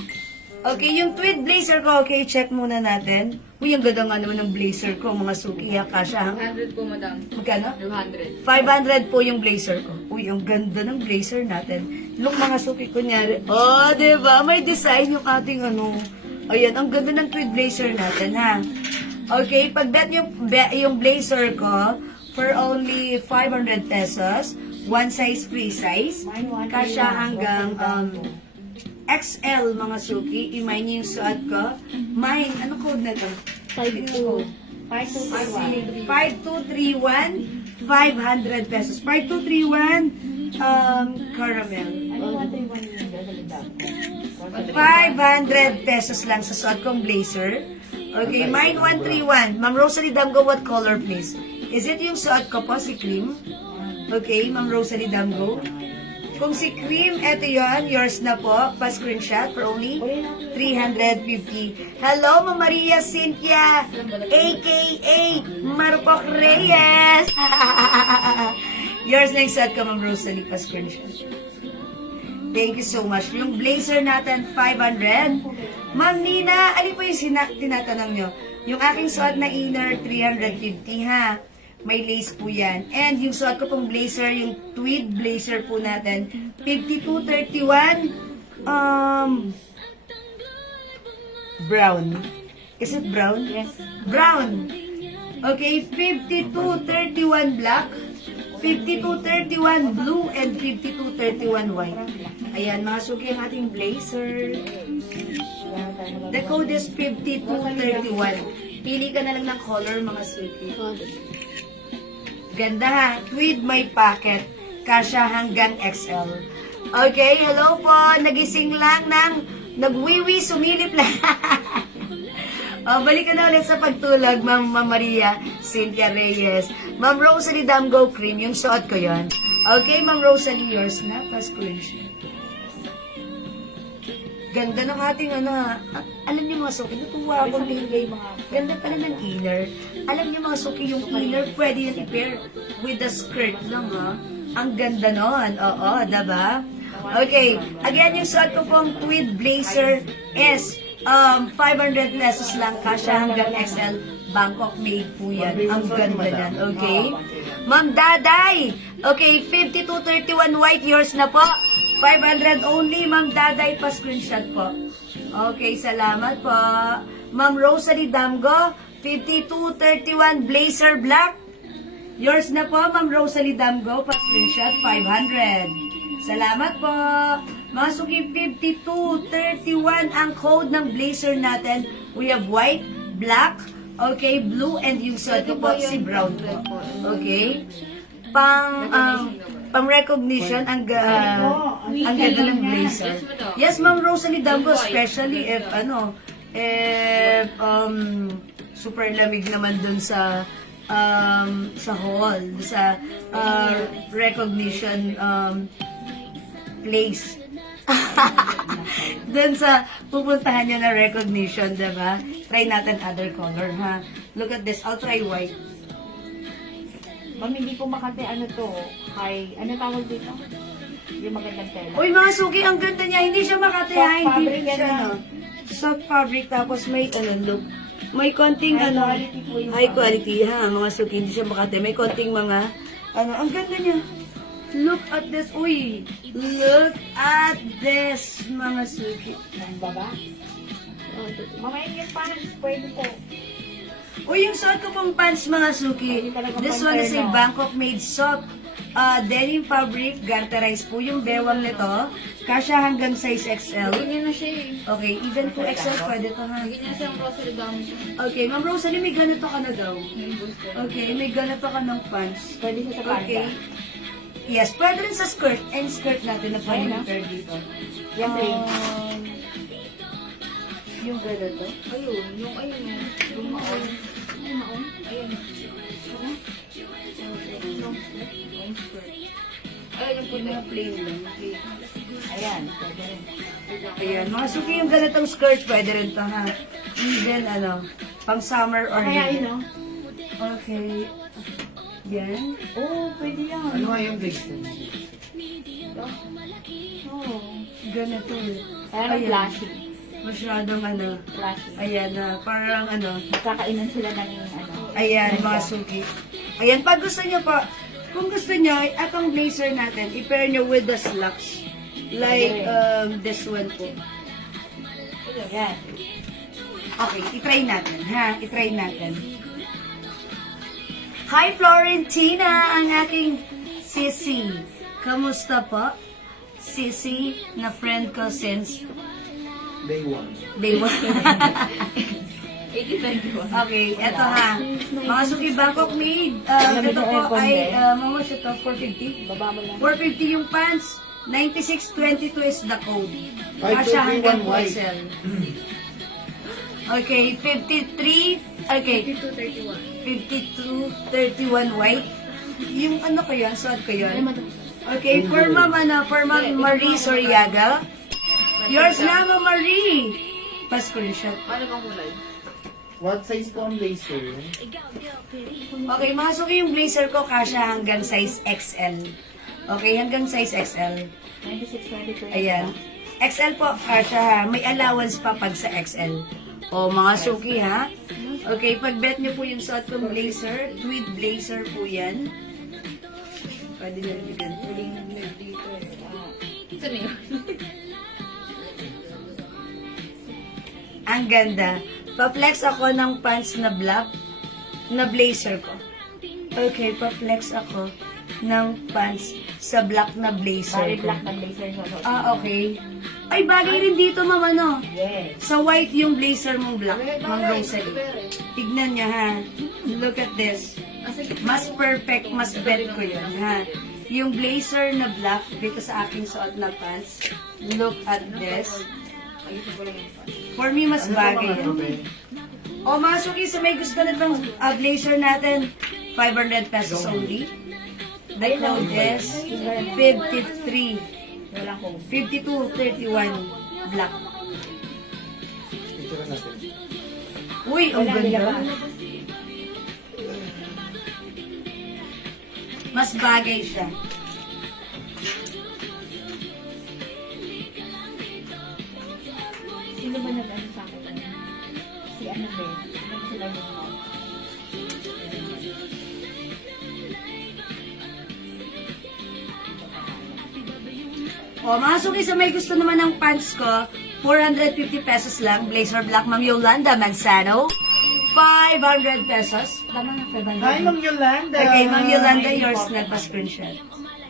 Okay, yung tweed blazer ko, okay, check muna natin. Uy, ang ganda nga naman ng blazer ko, mga suki, ha, kasha. 100 po, madam. Magkano? 200. 500 po yung blazer ko. Uy, ang ganda ng blazer natin. Look, mga suki, kunyari. Oh, diba? May design yung ating ano. Ayan, ang ganda ng tweed blazer natin, ha? Okay, pag bet yung blazer ko for only 500 pesos, one size, free size, kasha hanggang XL, mga suki. I-mine niyo yung suot ko. Mine, ano code na to? 5-2. 5231, 500 pesos. 5231, caramel. 500 pesos lang sa suot kong blazer. Okay, mine 131. Ma'am Rosalie Damgo, what color please? Is it yung suot ko po, si cream? Okay, Ma'am Rosalie Damgo. Kung si cream, eto yon, yours na po. Pa-screenshot for only 350. Hello, Ma'am Maria Cynthia, a.k.a. Marupok Reyes. Yours na yung suot ko, Ma'am Rosalie, pa-screenshot. Thank you so much. Yung blazer natin, 500. Ma'am Nina, ano po yung tinatanong nyo? Yung aking suot na inner, 350 ha. May lace po yan. And yung suot ko pong blazer, yung tweed blazer po natin, 5231, brown. Is it brown? Yes. Brown. Okay, 5231 black, 5231 blue, and 5231 white. Ayan, mga suki ang ating blazer. The code is 5231. Pili ka na lang ng color, mga suki. Ganda ha. Tweed may pocket. Kasha hanggang XL. Okay, hello po. Nagising lang ng nagwiwi, sumilip lang. Balik ka na ulit sa pagtulog, Ma'am Maria Cynthia Reyes. Ma'am Rosalie Damgo Cream, yung suot ko yon. Okay, Ma'am Rosalie, yours na. Pa-screenshot. Ganda ng ating ano ha. Alam niyo mga suki, natuwa ako din kay mga. Ganda pala ng inner. Alam niyo mga suki, yung inner pwede yan i-pair with the skirt lang ha. Ang ganda nun. Oo, diba? Okay. Again, yung suot ko pong tweed blazer is 500 pesos lang. Kasha hanggang XL. Bangkok made po yan. Ang ganda yan. Okay? Ma'am Daday. Okay, 5231 white. Yours na po. 500 only, Ma'am Daday, pa-screenshot po. Okay, salamat po. Ma'am Rosalie Damgo, 5231 blazer black. Yours na po, Ma'am Rosalie Damgo, pa-screenshot, 500. Salamat po. Mga suki, 5231 ang code ng blazer natin. We have white, black, okay, blue, and yung suot ko po, si brown po. Okay? Pang recognition, ang ganda ng blazer. Yes, Ma'am Rosalie Damgo, especially if super lamig naman dun sa hall, sa recognition place. Dun sa pupuntahan nyo na recognition, diba? Try natin other color, ha? Look at this. I'll try white. Ma'am, hindi po makati ano to. High, ano tawag dito? Yung magandang tela. Uy, mga suki, ang ganda niya. Hindi siya makati, ha? Soft Hindi fabric yan, siya, ma'am. soft fabric, tapos may, look. May konting, High quality po yun, high ma'am. quality, ha? Mga suki, hindi siya makati. May konting mga, ang ganda niya. Look at this. Uy, look at this, mga suki. Ang baba. Mamaya yung pants, pwede po. Uy, yung suot ko pong pants, mga suki. This one is a Bangkok made soft denim fabric, garterized po yung bewang nito. Kasha hanggang size XL. Ganyan na siya eh. Okay, even 2XL pwede to ha. Ganyan siya ang Rosalie Damgo. Okay, Ma'am Rosalie, may ganito ka na daw. Okay, may ganito ka ng pants. Pwede siya sa panta. Okay. Yes, pwede rin sa skirt. And skirt natin na pwede pair dito. Yan rin. Yung ganito. Ayun, yung maon. Yung maon? Ayun. Ayun yung puti. Plain lang. Ayan, pwede rin. Ayan, mga suki yung ganitong skirt, pwede rin to ha. Even pang summer or Kaya yun, no? Okay. Yan. Oo, pwede yan. Ano nga yung blazer? Oo. Ganito eh. Ayan ang Ayan. flashy. Masyadong ano. Classy. Ayan na, parang ano. Kakainan sila ng ano. Ayan, mga suki. Ayan, pag gusto nyo po, kung gusto nyo, atong blazer natin, i-pair nyo with the slacks. Like, this one po. Yan. Okay, i-try natin, ha? I-try natin. Hi, Florentina, ang aking sisi. Kamusta po? Sisi, na friend ko since Day 1. day 1. 80-21. Okay, eto ha. Mga suki Bangkok made. Ito po ay, mga siya to, 450. Baba mo lang. 450 yung pants. 9622 is the code. Kasya hanggang 5231 white. XL. Okay, 53. Okay, 5231 white. Yung ano ko yun? Suot ko yun? Okay, for Ma'am Marie Soriaga. Yours na, Ma'am Marie. Pa-screenshot. Paano bang kulay? What size po ang blazer? Okay, masok yung blazer ko kasya hanggang size XL. Okay, hanggang size XL. 96-22. Ayan. XL po, kasya ha. May allowance pa pag sa XL. O, mga suki ha. Okay, pag bet nyo po yung suot kong blazer, tweed blazer po yan. Pwede nyo bigyan. Saan yun? Ang ganda. Pa-flex ako ng pants na black na blazer ko. Okay, pa-flex ako ng pants sa black na blazer Bari ko. black na blazer sa suot. Okay. Ay, bagay rin dito, ma'am, ano? Yes. Sa white yung blazer mong black, ma'am Rosalie. Tignan niya, ha? Look at this. Mas perfect, mas bet ko yun, ha? Yung blazer na black dito sa aking suot na pants. Look at this. For me, mas bagay yan. O, mga suki, so may gusto na itong blazer natin, 500 pesos only. The code is 53. Walang home. 5231 black. Picture natin. Uy, ang ganda. Mas bagay siya. Sino ba nag-ano sa akin? Si ano ba? Ano ba sila yung mom? O, mga suki, sa may gusto naman ng pants ko, 450 pesos lang. Blazer black, Ma'am Yolanda Manzano. 500 pesos. Tama na, 500. Hi, Ma'am Yolanda! Okay, Ma'am Yolanda, yours na pa-screenshot.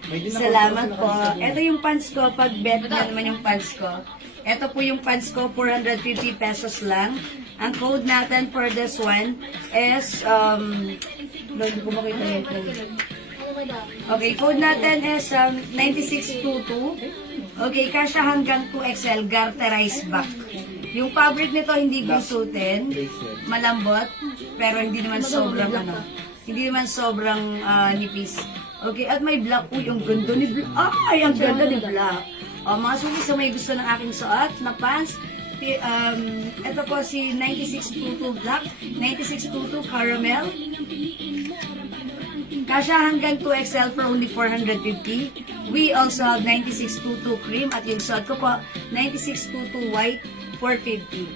May din ako Salamat post po. na kanina. Ito yung pants ko. Pag bet na naman yung pants ko. Ito po yung pants ko, 450 pesos lang. Ang code natin for this one is, hindi ko makita yung code. Okay, code natin is 9622. Okay, kasya hanggang 2XL, garterized back. Yung fabric nito hindi gusutin, malambot, pero hindi naman sobrang ano, hindi naman sobrang nipis. Okay, at may black. Uy, ang ganda ni black. Ay, ang ganda ni black. O, mga suki sa may gusto ng aking suot na pants, ito po si 9622 black, 9622 caramel. Kasya hanggang 2XL for only 450. We also have 9622 cream at yung suot ko po, 9622 white, 450.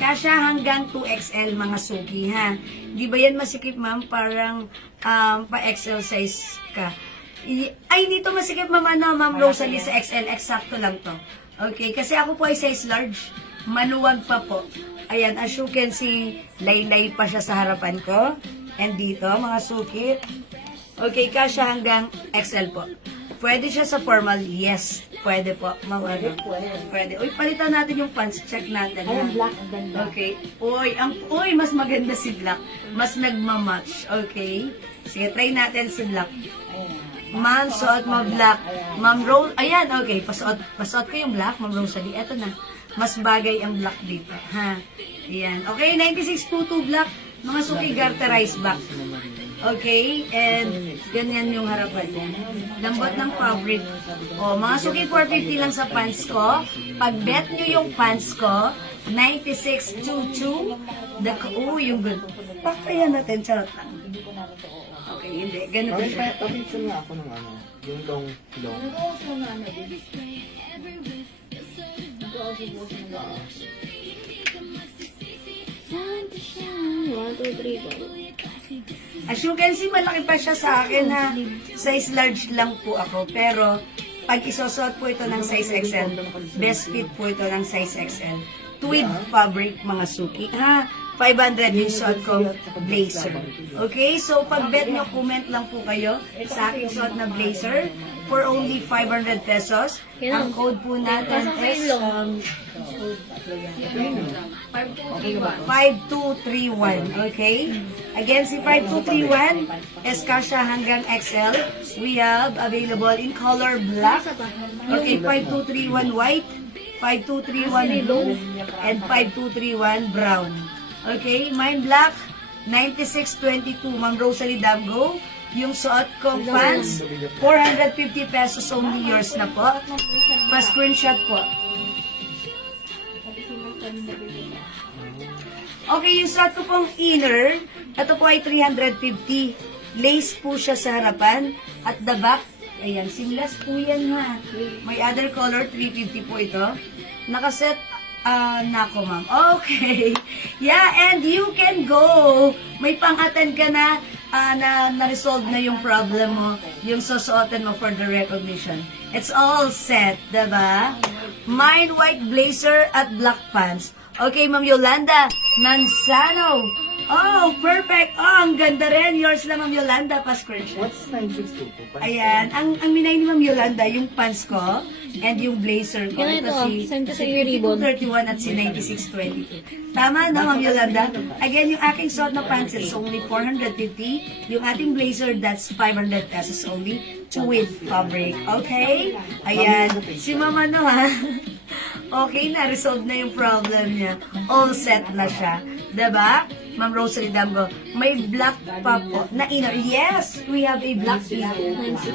Kasya hanggang 2XL mga suki ha. Di ba yan masikip ma'am? Parang pa-XL size ka. Ay, dito masikip ma'am ano, Ma'am Rosalie sa XL. Eksakto lang to. Okay, kasi ako po ay size large. Maluwag pa po. Ayan, as you can see, laylay pa siya sa harapan ko. And dito, mga suki. Okay, kasya hanggang XL po. Pwede siya sa formal? Yes, pwede po. Ma'am, ano? Pwede. Uy, palitan natin yung pants. Check natin. Ay, ha? ang black, ang ganda. Okay. Uy, mas maganda si Black. Mas nagmamatch. Okay. Sige, try natin si Black. Ayan. Ma'am, suot mo Black. Ma'am Rose, ayan, okay. Pasuot ko yung Black, Ma'am Rosalie. Eto na. Mas bagay ang Black dito. Ha? Ayan. Okay, 9622 Black. Mga suki garterized back. Okay, and ganyan yung harapan niya. Lambot ng fabric. O, mga suki 450 lang sa pants ko. Pag bet nyo yung pants ko, 9622. Yung good. Pakayan natin, charot lang. Okay, hindi. Ganito Okay, siya. pa-picture nga ako ng ano, yung long. Nag-off mo na ano din. One, two, three, go. As you can see, malaki pa siya sa akin ha. Size large lang po ako. Pero, pag isosot po ito ng size XL, best fit po ito ng size XL. Tweed fabric, mga suki. Ha? 500 yung suot ko blazer. Okay? So, pag bet nyo, comment lang po kayo sa aking suot na blazer for only 500 pesos. Ang code po natin is 5231. Okay? Again, si 5231 is kasha hanggang XL. We have available in color black. Okay, 5231 white, 5231 blue, and 5231 brown. Okay, mine black, 9622, Ma'am Rosalie Damgo. Yung suot kong pants, 450 pesos only, yours na po. Pa-screenshot po. Okay, yung suot ko pong inner, ito po ay 350. Lace po siya sa harapan. At the back, ayan, seamless po yan ha. May other color, 350 po ito. Nakaset, nako ma'am. Okay. Yeah, and you can go. May pang-attend ka na, na-resolve na yung problem mo, yung susuotin mo for the recognition. It's all set, diba? Mine white blazer at black pants. Okay, Ma'am Yolanda Manzano. Oh, perfect. Oh, ang ganda rin. Yours na, Ma'am Yolanda. Pa-screenshot. What's 962 po? Ayan. Ang minay ni Ma'am Yolanda, yung pants ko and yung blazer ko. Yan ito, send ko sa iyo ribbon. 3231 at si 9622. Tama na, Ma'am Yolanda? Again, yung aking suot na pants is only 450. Yung ating blazer, that's 500 pesos only. Tweed fabric. Okay? Ayan. Si Mama no, ha? Okay na, resolve na yung problem niya. All set na siya. Diba? Ma'am Rosalie Damgo, may black pa po na inner. Yes, we have a black inner.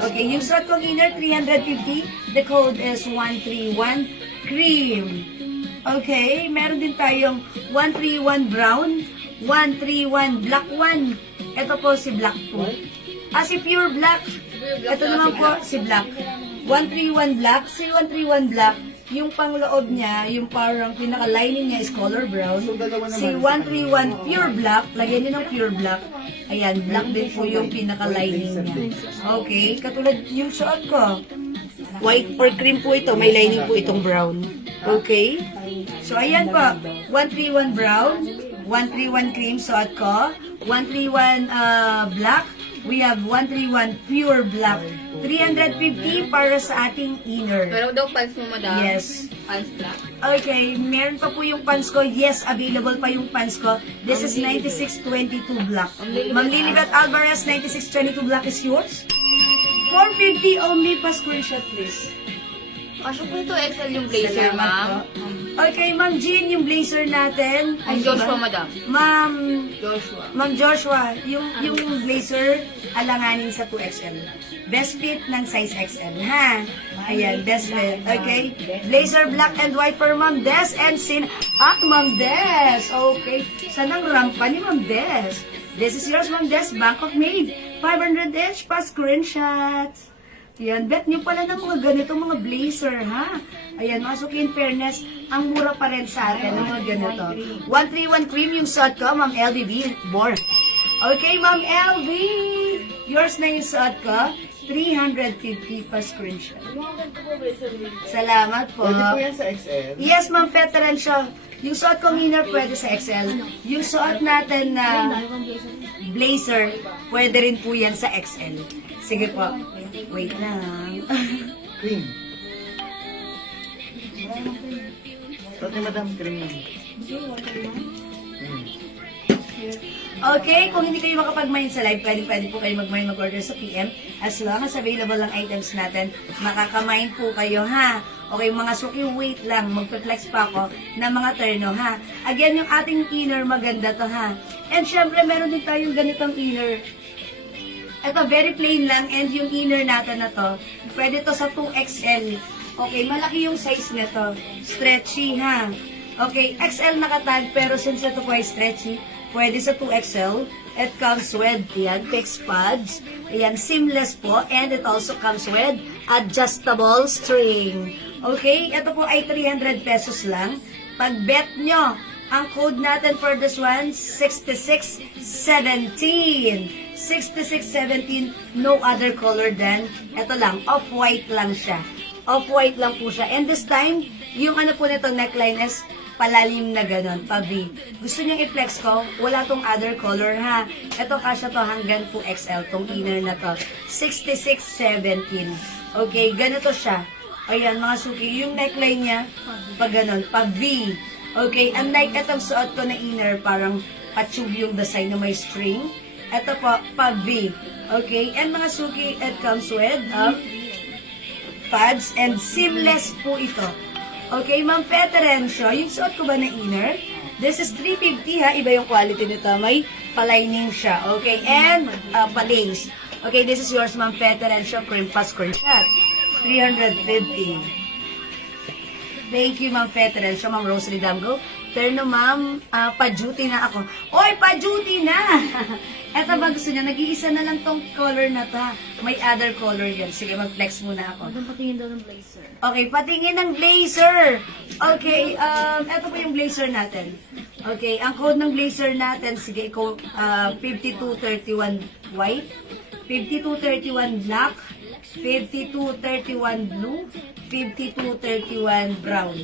Okay, yung suot kong inner, 350. The code is 131 cream. Okay, meron din tayong 131 brown, 131 black 1. Ito po si black po. Si pure black. Ito naman po si black. 131 black. Si 131 black, yung pangloob niya, yung parang pinaka-lining niya is color brown. Si 131 pure black, lagyan niyo ng pure black. Ayan, black din po yung pinaka-lining niya. Okay, katulad yung suot ko. White or cream po ito, may lining po itong brown. Okay? So, ayan po. 131 brown, 131 cream suot ko, 131 black, we have 131 pure black. 350 para sa ating inner. Pero daw pants mo, madam? Yes. Pants black? Okay, meron pa po yung pants ko. Yes, available pa yung pants ko. This is 9622 black. Ma'am Lilibet Alvarez, 9622 black is yours? 450 only pa screenshot, please. Kasya po ito, XL yung blazer, ma'am. Okay, Ma'am Jean, yung blazer natin. Ang Joshua, madam. Ma'am Joshua, yung blazer, alanganin sa 2XL. Best fit ng size XL, ha? Ayan, best fit. Okay? Blazer black and white for Ma'am Des and Sin. Ma'am Des. Okay. Saan ang rampa ni Ma'am Des? This is yours, Ma'am Des. Bank of Maid. 500 each pa screenshots. Yan, bet nyo pala ng mga ganito, mga blazer, ha? Ayan, mga suki, in fairness, ang mura pa rin sa atin ng mga ganito. 131 cream yung suot ko, Ma'am LBB. Born. Okay, Ma'am LB. Yours na yung suot ko. 350 pa screenshot. Salamat po. Pwede po yan sa XL. Yes, Ma'am Veteran siya. Yung suot kong inner, pwede sa XL. Yung suot natin na blazer, pwede rin po yan sa XL. Sige po. Wait lang. Cream. Ito ni Madam Cream. Okay, kung hindi kayo makapag-mine sa live, pwede po kayo mag-mine, mag-order sa PM. As long as available ang items natin, makaka-mine po kayo, ha? Okay, mga suki, wait lang. Magpe-flex pa ako ng mga terno, ha? Again, yung ating inner, maganda to, ha? And syempre, meron din tayong ganitong inner. Ito, very plain lang. And yung inner natin na to, pwede to sa 2XL. Okay, malaki yung size nito. Stretchy, ha? Okay, XL nakatag, pero since ito po ay stretchy, pwede sa 2XL. It comes with, yan, fixed pads. Ayan, seamless po. And it also comes with adjustable string. Okay? Ito po ay 300 pesos lang. Pag bet nyo, ang code natin for this one, 6617. 6617, no other color than, ito lang, off-white lang siya. Off-white lang po siya. And this time, yung ano po nitong neckline is palalim na ganon, pa-V. Gusto nyo i-flex ko? Wala tong other color ha. Ito kasya to hanggang 2XL, tong inner na to. 6617. Okay, ganito siya. Ayan, mga suki, yung neckline niya, pag ganon, pa-V. Okay, unlike itong suot ko na inner, parang pa-tube yung design na may string. Ito po, pa-V. Okay, and mga suki, it comes with pads and seamless po ito. Okay, Ma'am Feterencio, yung suot ko ba na inner? This is 350 ha, iba yung quality nito. May palining siya. Okay, and pa-lace. Okay, this is yours, Ma'am Feterencio, cream pa screenshot. 350. Thank you, Ma'am Feterencio, Ma'am Rosary Damgo. Terno, Ma'am, pa-duty na ako. Oy, pa-duty na! Eto ba gusto niya? Nag-iisa na lang tong color na to. May other color yan. Sige, mag-flex muna ako. Magandang patingin daw ng blazer. Okay, patingin ng blazer. Okay, eto po yung blazer natin. Okay, ang code ng blazer natin, sige, 5231 white, 5231 black, 5231 blue, 5231 brown.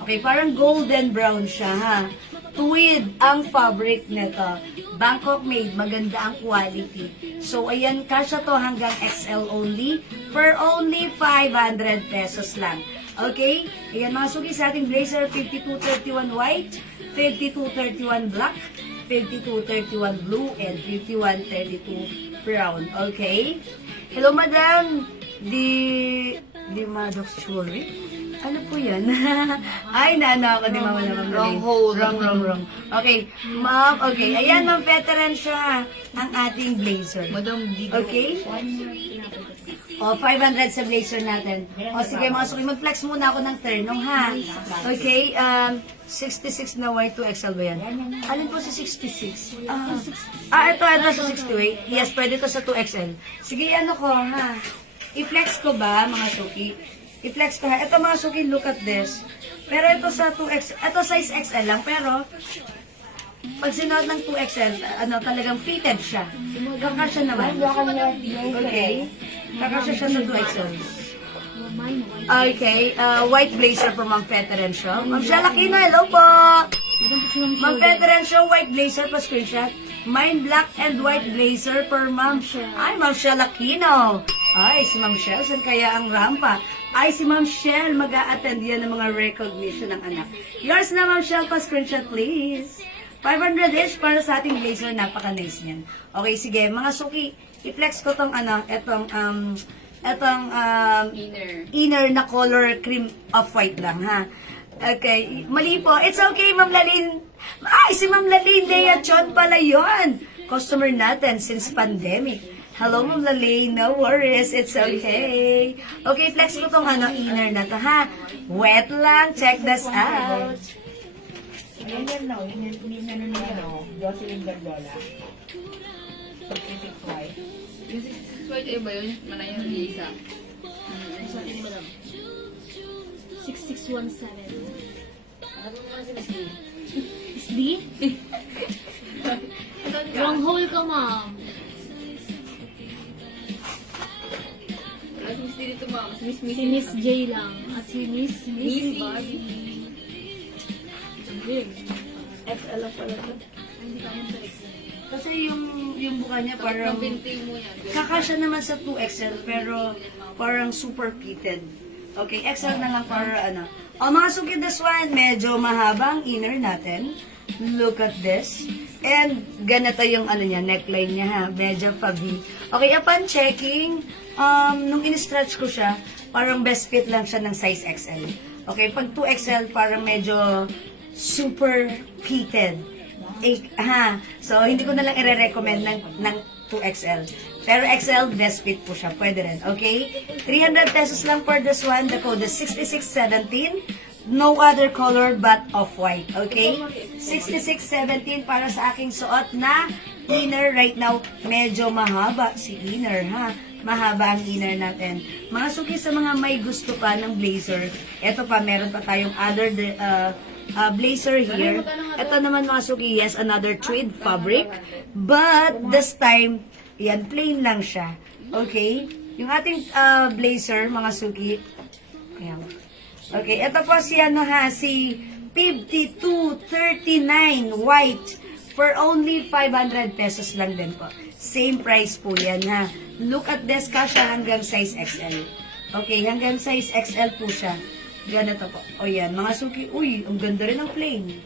Okay, parang golden brown siya, ha? Tweed ang fabric nito. Bangkok made, maganda ang quality. So, ayan, kasya to hanggang XL only for only 500 pesos lang. Okay? Ayan, mga suki sa ating blazer, 5231 white, 5231 black, 5231 blue, and 5132 brown. Okay? Hello, madam. Di Maddox Jewelry? Ano po yan? Ay, naano ako, di mama naman. Wrong hole. Wrong. Okay, ma'am, okay. Ayan, ma'am, veteran siya. Ang ating blazer. Madam, Okay? O, 500 sa blazer natin. O, sige, mga suki, mag-flex muna ako ng ternong, ha? Okay, 66 na white 2XL ba yan? Alin po sa 66? Ito sa 68. Yes, pwede to sa 2XL. Sige, ano ko, ha? I-flex ko ba, mga suki? I-flex ko ha. Ito mga suki, look at this. Pero ito sa 2XL, ito size XL lang, pero pag sinuot ng 2XL, talagang fitted siya. Kakasya naman. Okay. Kakasya siya sa 2XL. Okay, white blazer for Ma'am Feterencio. Ma'am Shell Aquino, hello po! Ma'am Feterencio, white blazer pa screenshot. Mine black and white blazer for Ma'am Shell. Ay, Ma'am Shell Aquino. Ay, si Ma'am Shell, saan kaya ang rampa? Ay, si Ma'am Shell, mag-a-attend yan ng mga recognition ng anak. Yours na, Ma'am Shell, pa-screenshot, please. 500 each para sa ating blazer, napaka-nice niyan. Okay, sige, mga suki, i-flex ko tong inner na color cream off-white lang, ha? Okay, mali po. It's okay, Ma'am Lalin. Ay, si Ma'am Lalin, Dea Chon pala yun. Customer natin since pandemic. Hello, Ma'am Lalay. No worries. It's okay. Okay, flex ko tong inner na to, ha? Wet lang. Check this out. Ganyan no, hindi na Jocelyn Gardola. Pacific White. Yung 66 white, ba yun? Manay yung isa. Sorry, madam. 6617. Ano mo naman si Miss B? Miss B? Wrong hole ka, ma'am. Miss D dito, ma'am. Miss Si Miss J lang. At si Miss Missy. Barbie. XL lang pala to. Hindi ka yung Kasi yung buka niya parang... Binti mo yan. Kakasya naman sa 2XL, pero parang super fitted. Okay, XL na lang para O mga suki, this one, medyo mahabang inner natin. Look at this. And ganito yung niya, neckline niya ha. Medyo pa-V. Okay, upon checking, nung in-stretch ko siya, parang best fit lang siya ng size XL. Okay, pag 2XL, parang medyo super fitted. So, hindi ko na lang i-recommend ng 2XL. Pero XL, best fit po siya. Pwede rin. Okay? 300 pesos lang for this one. The code is 6617. No other color but off-white. Okay? 6617 para sa aking suot na inner right now. Medyo mahaba si inner, ha? mahaba ang inner natin. Mga suki, sa mga may gusto pa ng blazer, eto pa, meron pa tayong other blazer here. Ito naman mga suki, yes, another tweed fabric. But this time, yan, plain lang siya. Okay? Yung ating blazer, mga suki, ayan. Okay, ito po si si 5239 white for only 500 pesos lang din po. Same price po yan ha. Look at this, kasha hanggang size XL. Okay, hanggang size XL po siya. Ganito po. O yan, mga suki, uy, ang ganda rin ng plain.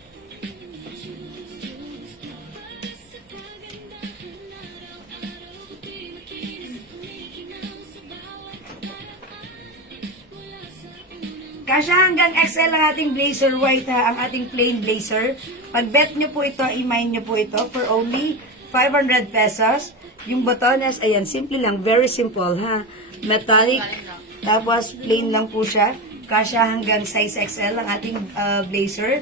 Kasya hanggang XL ang ating blazer white ha, ang ating plain blazer. Pag bet nyo po ito, i-mine nyo po ito for only 500 pesos. Yung botones, ayan, simple lang, very simple ha. Metallic, tapos plain lang po siya. Kasya hanggang size XL ang ating blazer.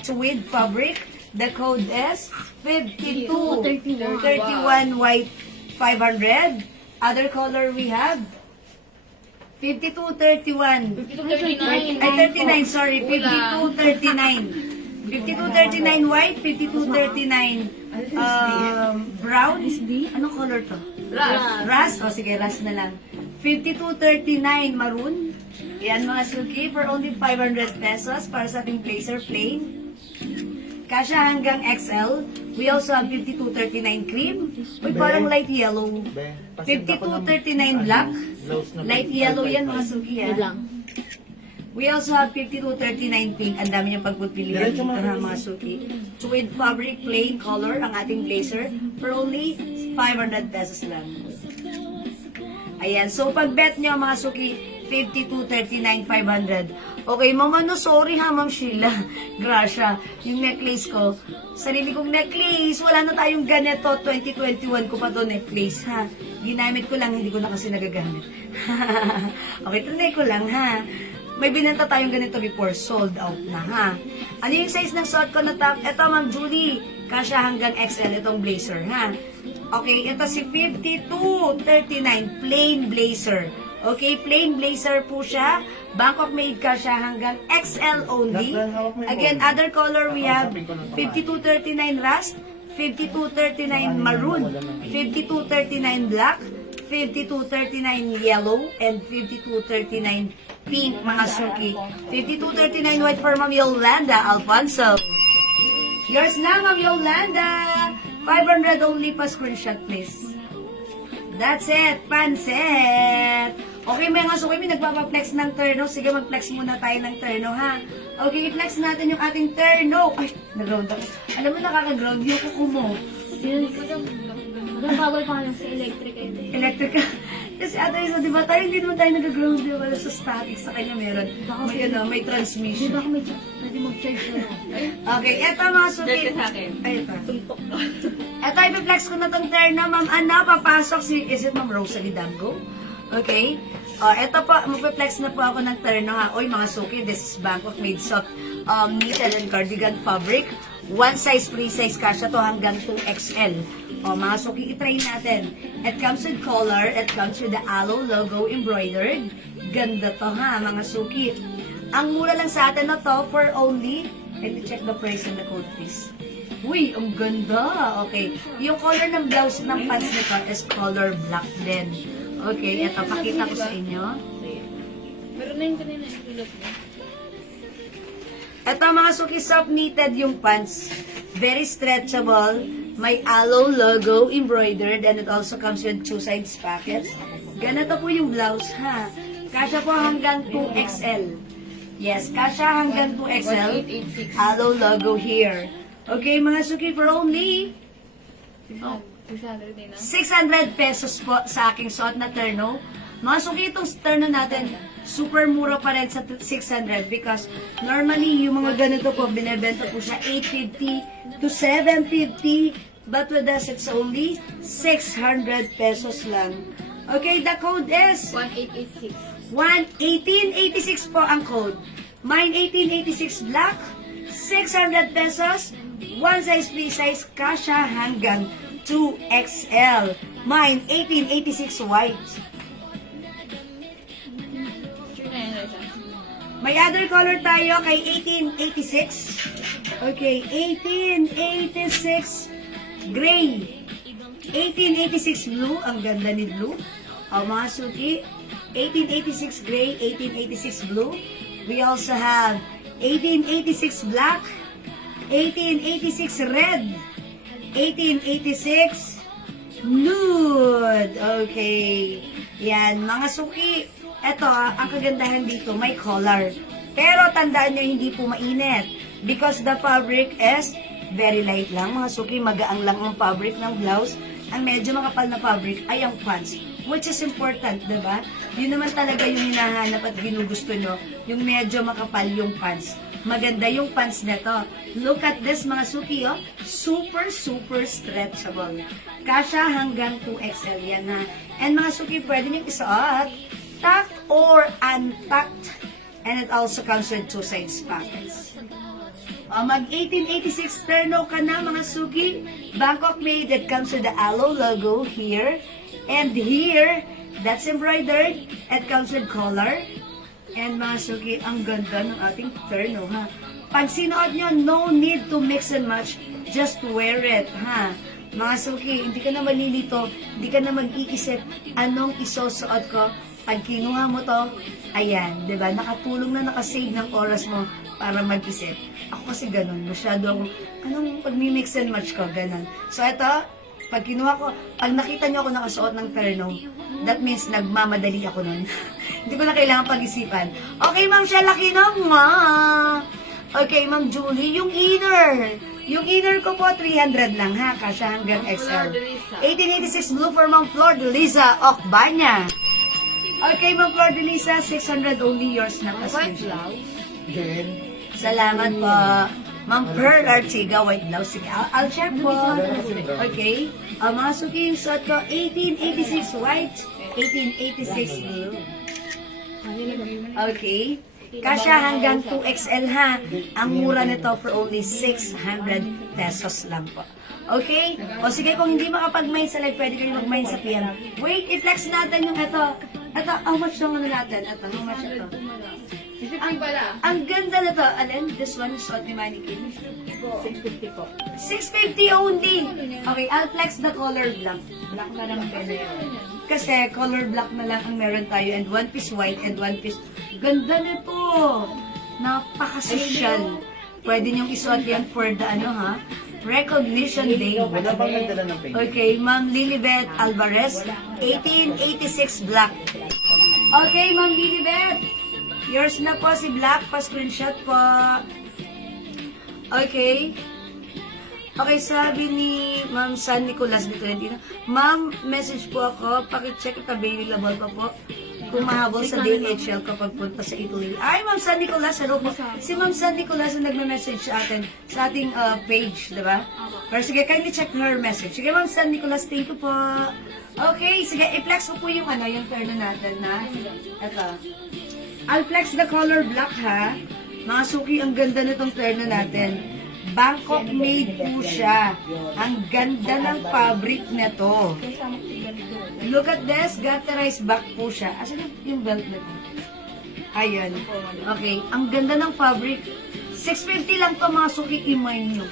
Tweed fabric, the code is 5231 white 500. Other color we have 5231. 5239. Ay, 39, sorry. 5239. 5239 white, 5239 brown. Anong color to? Rust. O, sige, rust na lang. 5239 maroon. Yan mga suki, for only 500 pesos para sa ating blazer plain. Kasya hanggang XL. We also have 5239 cream. Uy, parang light yellow. 5239 black. Light yellow yan mga suki Yun ha. lang. We also have 5239 pink. Ang dami niyang pagpupilihan dito ha mga suki. Tweed fabric plain color ang ating blazer for only 500 pesos lang. Ayan. So pag bet niyo mga suki, 5239 500. Okay, Mama, no, sorry ha, Ma'am Sheila. Gracia, yung necklace ko, sarili kong necklace, wala na tayong ganito. 2021 ko pa to necklace, ha. Ginamit ko lang, hindi ko na kasi nagagamit. Okay, tunay ko lang, ha. May binenta tayong ganito before, sold out na, ha. Ano yung size ng suot ko na top? Ito, Ma'am Julie, kasya hanggang XL itong blazer, ha. Okay, ito si 5239, plain blazer. Okay, plain blazer po siya. Bangkok made ka siya hanggang XL only. Again, other color we have 5239 rust, 5239 maroon, 5239 black, 5239 yellow, and 5239 pink, mga suki. 5239 white for Ma'am Yolanda Alfonso. Yours na, Ma'am Yolanda. 500 only pa, screenshot please. That's it, pansit. Okay, mga suki, may nagpapaplex ng terno. Sige, mag-flex muna tayo ng terno, ha? Okay, i-flex natin yung ating terno. Ay, nag-ground ako. Alam mo, nakaka-ground yung kuko mo. Madam, bawal pa lang sa electric. Electric ka. Kasi ate, so, di ba tayo, hindi naman tayo nag-ground yung wala sa static. Sa kanya meron. May, may Di transmission. ba ako pwede mag-charge na lang? Okay, eto mga suki. Ay, ito. Eto, i-flex ko na tong terno. Ma'am, papasok si, is it Ma'am Rosalie Damgo? Okay? Eto po, magpe-flex na po ako ng terno ha. Oy, mga suki, this is Bangkok made soft knitted and cardigan fabric. One size, free size kasha to hanggang 2XL. Mga suki, itry natin. It comes with collar, it comes with the Aloe logo embroidered. Ganda to ha, mga suki. Ang mura lang sa atin na to for only, let me check the price and the code please. Uy, ang ganda. Okay. Yung color ng blouse ng pants nito is color black din. Okay, eto, pakita ko sa inyo. Meron na yung kanina yung pilot mo. Eto mga suki, soft knitted yung pants. Very stretchable. May Aloe logo embroidered and it also comes with two sides pockets. Ganito po yung blouse ha. Kasya po hanggang 2XL. Yes, kasya hanggang 2XL. 1886. Aloe logo here. Okay, mga suki, for only 600 din na. 600 pesos po sa aking suot na terno. Mga suki, itong terno natin, super mura pa rin sa 600 because normally yung mga ganito po, binibenta po siya 850 to 750 but with us it's only 600 pesos lang. Okay, the code is 1886. 1886 po ang code. Mine 1886 black, 600 pesos, one size free size, kasha hanggang 2XL. Mine 1886 white. May other color tayo kay 1886. Okay, 1886 gray. 1886 blue, ang ganda ni blue. O mga suki, 1886 gray, 1886 blue. We also have 1886 black, 1886 red, 1886 nude. Okay. Yan, mga suki. Ito, ang kagandahan dito, may color. Pero tandaan nyo, hindi po mainit. Because the fabric is very light lang. Mga suki, magaang lang ang fabric ng blouse. Ang medyo makapal na fabric ay ang pants. Which is important, diba? Yun naman talaga yung hinahanap at ginugusto nyo. Yung medyo makapal yung pants. Maganda yung pants nito. Look at this, mga suki, oh. Super, super stretchable. Kasha hanggang 2XL yan, ha. And mga suki, pwede nyo isuot tucked or untucked. And it also comes with 2 sides pockets. Mag 1886 terno ka na, mga suki. Bangkok made. It comes with the Aloe logo here. And here, that's embroidered. It comes with collar. And mga suki, ang ganda ng ating terno, ha. Pag sinuot nyo, no need to mix and match. Just wear it, ha. Mga suki, hindi ka na malilito. Hindi ka na mag-iisip anong isusuot ko. Pag kinuha mo to, ayan, diba? Nakatulong na nakasave ng oras mo para mag-isip. Ako kasi ganun, masyado ako, anong pag-mix and match ko, ganun. So ito, pag kinuha ko, pag nakita nyo ako nakasuot ng terno, that means nagmamadali ako nun. Hindi ko na kailangan pag-isipan. Okay, Ma'am Shalakino, ma. Okay, Ma'am Julie, yung inner. Yung inner ko po, 300 lang ha, kasya hanggang XL. 1886 blue for Ma'am Flor de Liza, Okbanya. Okay, Ma'am Flor de Liza, 600 only yours na pa-screenshot. Then, Salamat po. Ma'am Pearl Artiga, white blouse. Sige, I'll share po. Okay. Mga suki, yung suot ko, 1886 white, 1886 blue. Okay. Kasya hanggang 2XL ha. Ang mura nito for only 600 pesos lang po. Okay? O sige, kung hindi makapag-mine sa live, pwede kayo mag-mine sa PM. Wait, i-flex natin yung ito. Ito, how much yung ano natin? Ito, how much ito? Ang ganda na to. Alin? This one, suot ni Mannequin. 650 po. 650 only. Okay, I'll flex the color black. Black na lang pwede yun. Kasi color black na lang ang meron tayo and one piece white and one piece. Ganda nito. Napaka-social. Pwede niyong isuot yan for the ano ha? Recognition Day. wala bang nagdala ng paint? Okay, Ma'am Lilibet Alvarez, 1886 black. Okay, Ma'am Lilibet. Yours na po si Black. Pa-screenshot po. Okay. Okay, sabi ni Ma'am San Nicolas de Tolentino, Ma'am, message po ako. Pakicheck if available pa po. Kung mahabol sa DHL kapag punta sa Italy. Ay, Ma'am San Nicolas, ano po? Si Ma'am San Nicolas ang nagme-message sa atin sa ating page, di ba? Pero sige, kindly check her message. Sige, Ma'am San Nicolas, thank you po. Okay, sige, i-flex mo po yung ano, yung turno natin na. Ito. I'll flex the color black ha. Mga suki, ang ganda nitong terno natin. Bangkok made po siya. Ang ganda ng fabric na to. Look at this, gutterized back po siya. Asan yung belt na to? Ayun. Okay, ang ganda ng fabric. 650 lang to mga suki, i-mine nyo.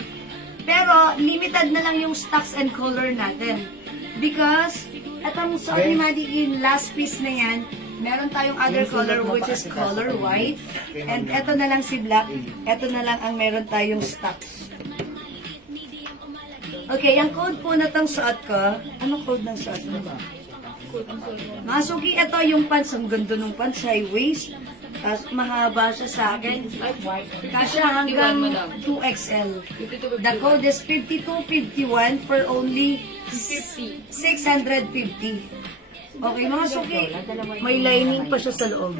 Pero, limited na lang yung stocks and color natin. Because, atong suot ni Maddie in last piece na yan, meron tayong other color which is color white. And eto na lang si black. Eto na lang ang meron tayong stocks. Okay, ang code po na tong suot ko. Anong code ng suot mo? Mga suki, ito yung pants. Ang ganda ng pants. High waist. Tapos mahaba siya sa akin. Kasya hanggang 2XL. The code is 5251 for only 650. Okay, mga suki, may lining pa siya sa loob.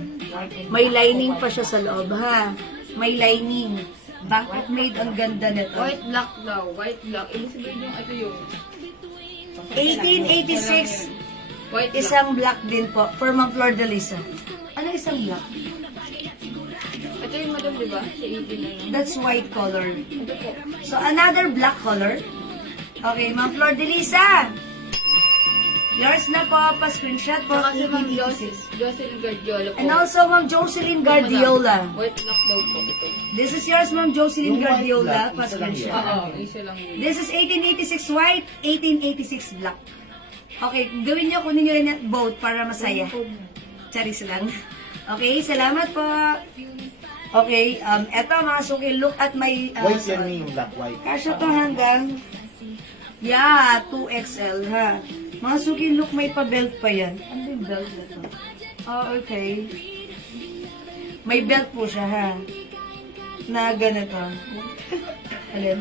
May lining pa siya sa loob, ha? May lining. Bangkok made, ang ganda nito. White black daw. White black. Ibig sabihin yung ito yung 1886, white black. isang black din po, for Ma'am Flor de Liza. Ano isang black? Ito yung madam, di ba? Sa 18 na yun. That's white color. So, another black color. Okay, Ma'am Flor de Liza. Yours na po, pa-screenshot po. Saka si Ma'am 1886. Jocelyn Guardiola po. And also, Ma'am Jocelyn Guardiola. White lock daw po ito. This is yours, Ma'am Jocelyn Yung white Guardiola. black, isa lang Pa-screenshot. Oo, isa lang yun. This is 1886 white, 1886 black. Okay, gawin nyo, kunin nyo rin yung both para masaya. Charis lang. Okay, salamat po. Okay, eto mga suki, look at my... White yan yung black white. Kasya to hanggang... Yeah, 2XL ha. Mga suki, look, may pa-belt pa yan. Ano yung belt na to? Oh, okay. May belt po siya ha. Na ganito. Alin?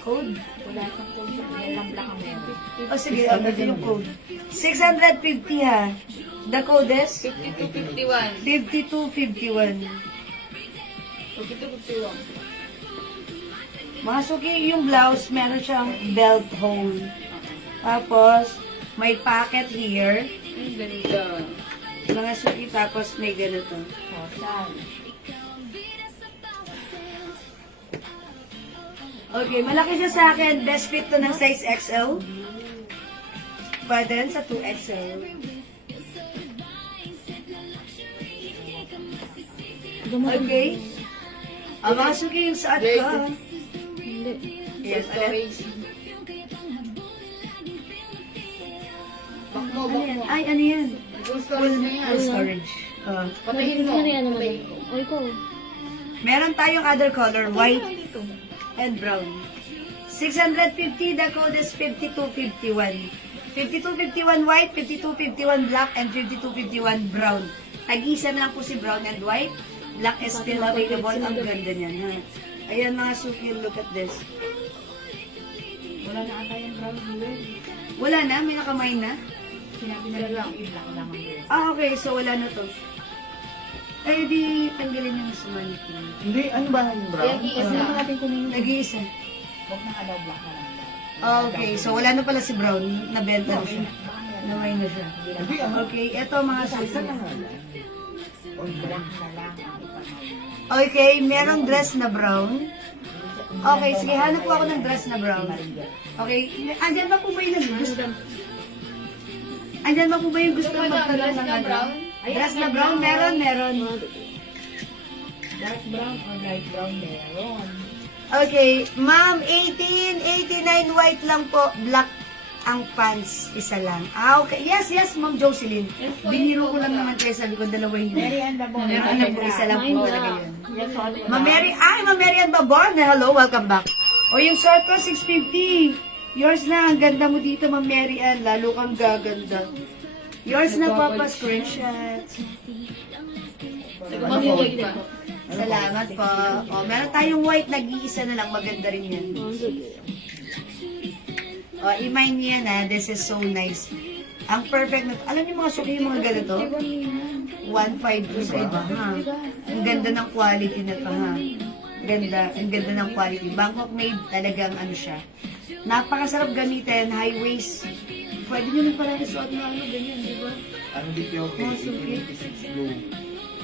Code? Wala siyang code. Yan lang black ang meron. Oh, sige, ano yung code? 650 ha. The code is 5251. 5251. 5251. Mga suki, yung blouse, meron siyang belt hole. Tapos, may pocket here. Ang ganda. Mga suki, tapos may ganito. Okay, malaki siya sa akin. Best fit to ng size XL. Pwede rin sa 2XL. Okay. Mga suki, yung saat ko. Hindi. Yes, Storage. Back mo, Ano back yan? mo. Ay, ano yan? Full Full, storage na yan. full storage. Patayin mo. Ano yan naman? Patayin mo. Ay ko. Meron tayong other color, white Ano dito? and brown. 650, the code is 5251. 5251 white, 5251 black, and 5251 brown. Tag-isa na lang po si brown and white. Black is still available. Ang ganda niyan. Ha? Ayan mga suki, look at this. Wala na ata yung brown blue. Wala na, may nakamay na. Sinabi na lang. Black lang ang blue. Ah, okay, so wala na to. Eh, di tanggalin niyo sa mannequin. Hindi, ano ba yung brown? Yung isa. Nag-iisa. Huwag na kalaw black na lang. Ah, okay, so wala na pala si brown. Nabenta na siya. Namay na siya. Hindi, Okay, eto mga suki. Isa na nga lang. Okay, merong dress na brown. Okay, sige, hanap po ako ng dress na brown. Okay, andyan ba po ba yung gusto? Andyan ba po ba yung gusto Ito, magtanong dress ng na ano? brown? Dress na brown, meron. Dark brown or light brown meron. Okay, ma'am, 1889 white lang po, black ang pants, isa lang. Ah, okay. Yes, ma'am Jocelyn. Biniro ko lang naman kayo, sabi ko, dalawa yun. Meron na po, isa lang po talaga yun. Ma'am Mary Ann Babon. Hello, welcome back. O, yung short ko, 650. Yours na, ang ganda mo dito, Ma'am Mary Ann. Lalo kang gaganda. Yours na, Papa, screenshot. Mag-enjoy ba? Salamat po. O, meron tayong white, nag-iisa na lang. Maganda rin yan. O, i-mind niyo yan, ha. This is so nice. Ang perfect na, alam niyo mga suki, yung mga ganito? 1.5 to sa iba, ha. Ang ganda ng quality na to, ha. Ang ganda ng quality. Bangkok made talagang ano siya. Napakasarap gamitin, high waist. Pwede nyo nang pala isuot na ano, ganyan, di ba? Ano dito yung 1886 blue?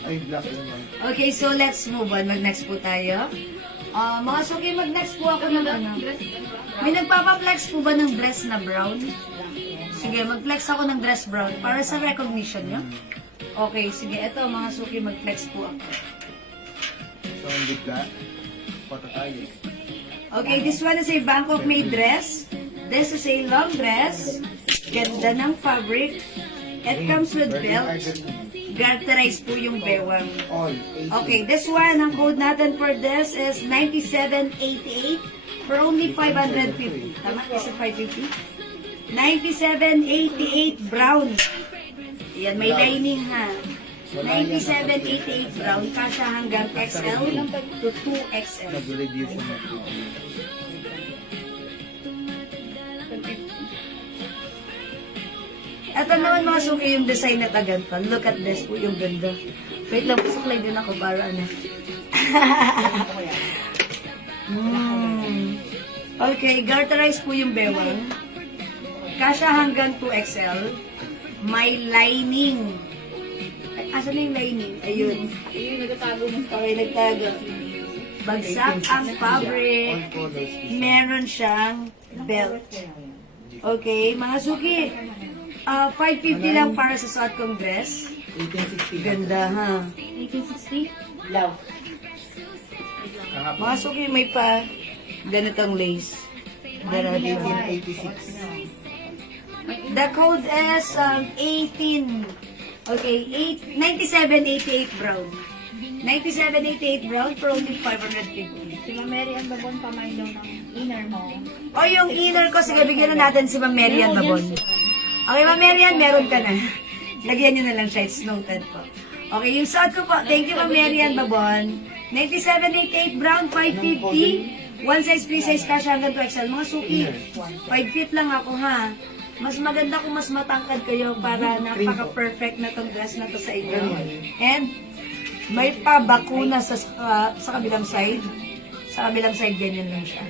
Ay, black yun man. Okay, so let's move on. Mag-next po tayo. Mga suki, mag-next po ako ng ano. May nagpapa-flex po ba ng dress na brown? Sige, mag-flex ako ng dress brown para sa recognition nyo. Okay, sige. Eto, mga suki, mag-flex po ako. So, hindi black. Pata tayo. Okay, this one is a Bangkok made dress. This is a long dress. Ganda ng fabric. It comes with belt. Garterized po yung bewang. All. Okay, this one, ang code natin for this is 9788 for only 550. Tama? Is it 550? 9788 brown. Yan, may lining ha. 9788 brown. Kasha hanggang XL to 2XL. Nag-review ko na. Ito naman mga suki yung design na taganto. Look at this po, yung ganda. Wait lang, suklay din ako para ano. Okay, garterized po yung bewang. Kasha hanggang 2XL. May lining. Ay, asan na yung lining? Ayun. Ayun, nagtatago mo. Okay, nagtago. Bagsak ang fabric. All colors. Meron siyang belt. Okay, mga suki. 550 lang para sa suot kong dress. 1860. Ganda, ha? 1860. Love. Kahapon. Mga suki, may pa ganitong lace. Ganun. 1886. The code is 18. Okay, 9788 brown. 9788 brown for only 550. Si Ma'am Mary Ann Babon pamay daw ng inner mo. O yung inner ko, sige, bigyan na natin si Ma'am Marian Babon. Okay, Ma'am Marian, meron ka na. Lagyan nyo na lang siya, it's noted po. Okay, yung suot ko po, thank you Ma'am Marian Babon. 9788 brown, 550. One size, free size, cash hanggang 2XL. Mga suki, 5 feet lang ako ha. Mas maganda kung mas matangkad kayo para napaka-perfect na tong dress na to sa inyo. And, may pa-bakuna sa kabilang side. Sa kabilang side, ganyan lang siya.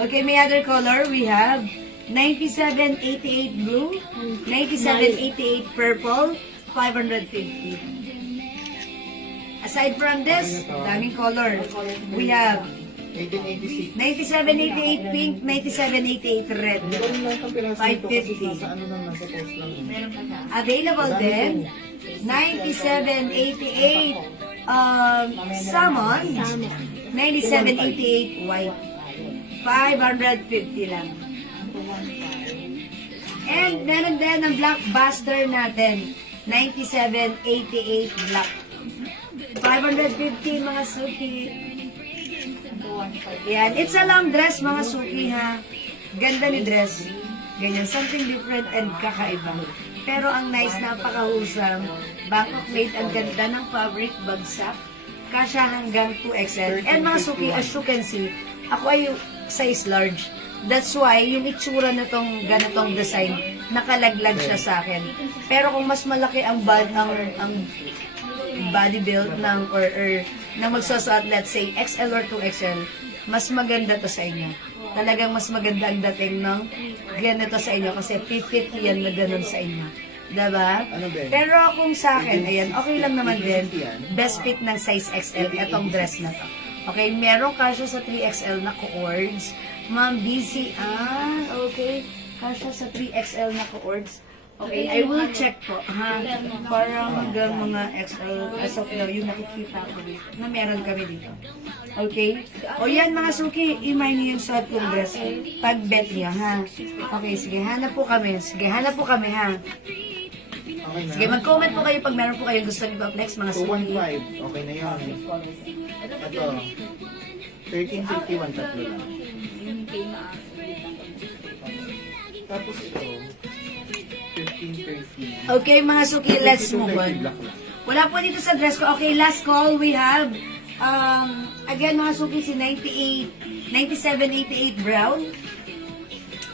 Okay, may other color. We have 9788 blue, 9788 purple, 550. Aside from this, daming color. We have 1886. 9788 pink, 9788 red. Hindi ko rin lang itong piraso nito kasi 550. nasa ano lang, nasa post lang. Available din, 9788 salmon, 9788 white. 550 lang. And meron din ang blockbuster natin, 9788 black. 550 mga suki. Yan. It's a long dress mga suki ha. Ganda ni dress. Ganyan. Something different and kakaiba. Pero ang nice, napakahusam. Bangkok made, ang ganda ng fabric, bagsak. Kasya hanggang 2XL. And mga suki, as you can see, ako ay size large. That's why, yung itsura na tong ganitong design, nakalaglag siya sa akin. Pero kung mas malaki ang body build ng or na magsusuot, let's say XL or 2XL, mas maganda to sa inyo. Talagang mas maganda ang dating ng ganito sa inyo kasi fit yan na ganun sa inyo. Diba? Ano ba? Pero kung sa akin, ayan, okay lang naman din. Best fit ng size XL, etong dress na to. Okay, meron kasya sa 3XL na cords. Ma'am, busy. Okay. Kasya sa 3XL na cords. Okay, I will check po, ha? Para hanggang mga XL, as of now, yung nakikita ko dito, na meron kami dito. Okay? O yan, mga suki, imay niyo yung suot kong dress. Pag-bet niyo, ha? Okay, sige, hanap po kami. Sige, hanap po kami, ha? Okay na. Sige, mag-comment po kayo pag meron po kayong gusto i-flex, mga suki. 215. Okay na yun. Ito. 1351 tatlo lang. Tapos ito. 1530. Okay, mga suki, let's move on. Wala po dito sa dress ko. Okay, last call we have, again, mga suki, si 9788 brown.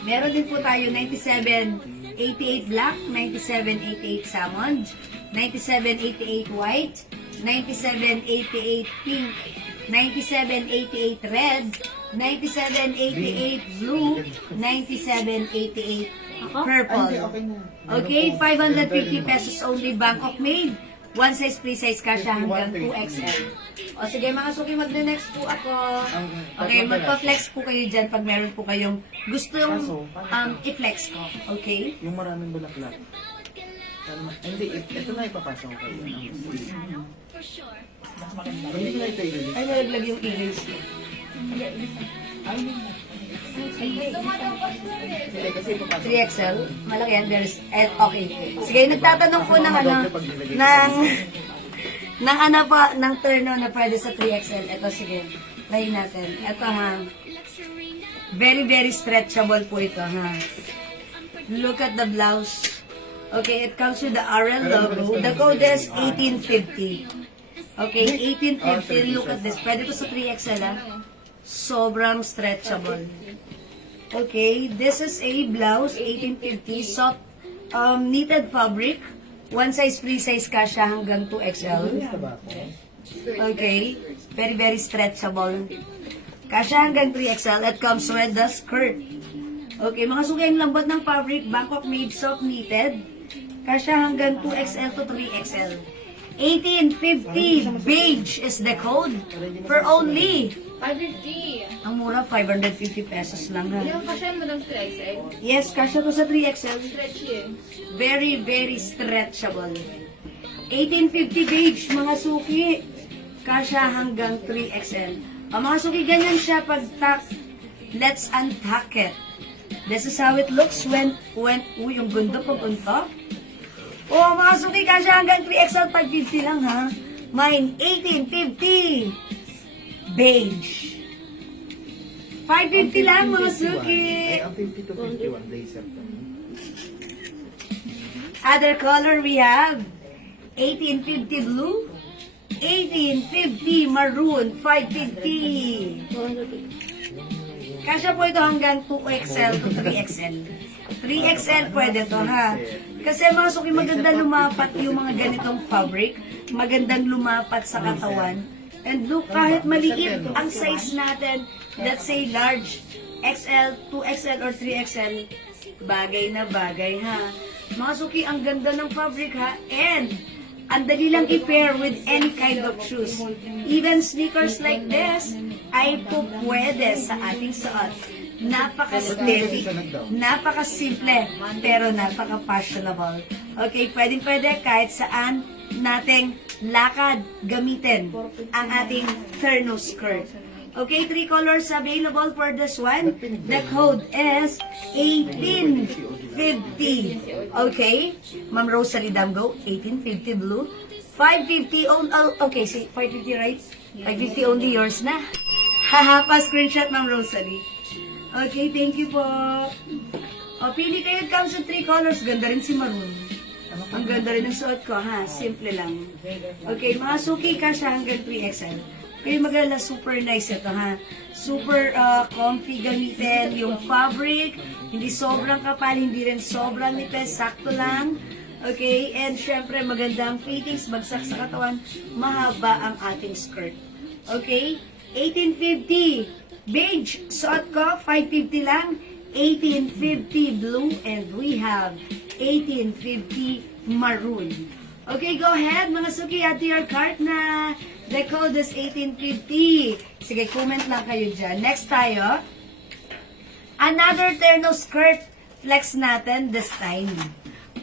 Meron din po tayo 9788 black, 9788 salmon, 9788 white, 9788 pink, 9788 red, 9788 blue, 9788 purple. Okay na. Okay, 550 pesos only, Bangkok made. One size, free size kasha hanggang 2XL. O sige mga suki, magne-next po ako. Okay, magpa-flex po kayo dyan pag meron po kayong gustong i-flex ko. Okay? Yung maraming bulaklak. Hindi, ito na ipapasok ko kayo. Hindi ko na ito ililist. Ay, nalaglag yung erase ko. Hindi, kasi ipapasok. 3XL, malaki yan, okay. Sige, nagtatanong po ng ng turno na pwede sa 3XL. Ito, sige, try natin. Ito ha, very, very stretchable po ito ha. Look at the blouse. Okay, it comes with the RL logo. The code is 1850. Okay, 1850. Look at this. Pwede to sa 3XL ha. Sobrang stretchable. Okay, this is a blouse, 1850, soft knitted fabric. One size, free size kasha hanggang 2XL. Okay, very, very stretchable. Kasha hanggang 3XL. It comes with the skirt. Okay, mga suki, ang lambot ng fabric, Bangkok made, soft knitted. Kasha hanggang 2XL to 3XL. 1850 beige is the code for only. 550. Ang mura, 550 pesos lang ha. Yung kasya mo ng 3XL. Yes, kasya to sa 3XL. Stretchy eh. Very, very stretchable. 1850 beige, mga suki. Kasya hanggang 3XL. Ang mga suki, ganyan siya pag tuck. Let's untuck it. This is how it looks when uy, yung gundo pag untuck. Oh, mga suki, kasya hanggang 3XL, 550 lang ha. Mine, 1850. Beige. 550 lang, mga suki. Ay, ang 50 to 51 days September. Other color we have 1850 blue, 1850 maroon, 550. Kasya po ito hanggang 2XL to 3XL. 3XL pwede to ha. Kasi mga suki, maganda lumapat yung mga ganitong fabric. Magandang lumapat sa katawan. And look, kahit maliit ang size natin, let's say large, XL, 2XL or 3XL, bagay na bagay ha. Mga suki, ang ganda ng fabric ha. And ang dali lang i-pair with any kind of shoes. Even sneakers like this ay po pwede sa ating suot. Napaka-steady, napaka-simple, pero napaka-fashionable. Okay, pwede kahit saan nating lakad gamitin ang ating terno skirt. Okay, 3 colors available for this one. The code is 1850. Okay, Ma'am Rosalie Damgo, 1850 blue. 550 on, okay, see, 550 right? 550 only yours na. Haha, pa-screenshot Ma'am Rosalie. Okay, thank you po. O, pili kayo, it comes in 3 colors. Ganda rin si Maroon. Ang ganda rin ng suot ko, ha? Simple lang. Okay, mga suki ka siya hanggang 3XL. Kayo mag-alala, super nice ito, ha? Super comfy gamitin. Yung fabric, hindi sobrang kapal, hindi rin sobrang nipis, sakto lang. Okay, and syempre magandang fittings, bagsak sa katawan, mahaba ang ating skirt. Okay, 1850. Beige, suot ko, 550 lang. 1850 blue, and we have 1850 maroon. Okay, go ahead, mga suki, add to your cart na. The code is 1850. Sige, comment lang kayo dyan. Next tayo. Another terno skirt. Flex natin this time.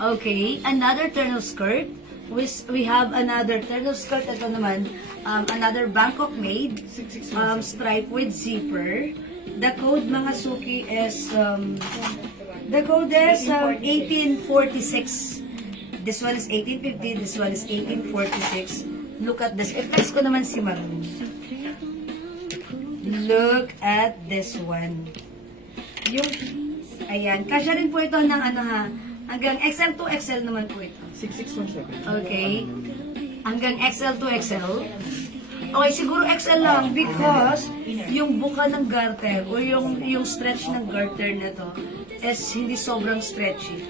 Okay, another terno skirt. We have another terno skirt. Ito naman, another Bangkok made. Stripe with zipper. The code, mga suki, is, the code is 1846. This one is 1850, this one is 1846. Look at this. I-flex ko naman si Maroon. Look at this one. Yung, ayan. Kasya rin po ito ng ano ha. Hanggang XL to XL naman po ito. 6617. Okay. Hanggang XL to XL. Okay, siguro XL lang because yung buka ng garter o yung stretch ng garter na to is hindi sobrang stretchy.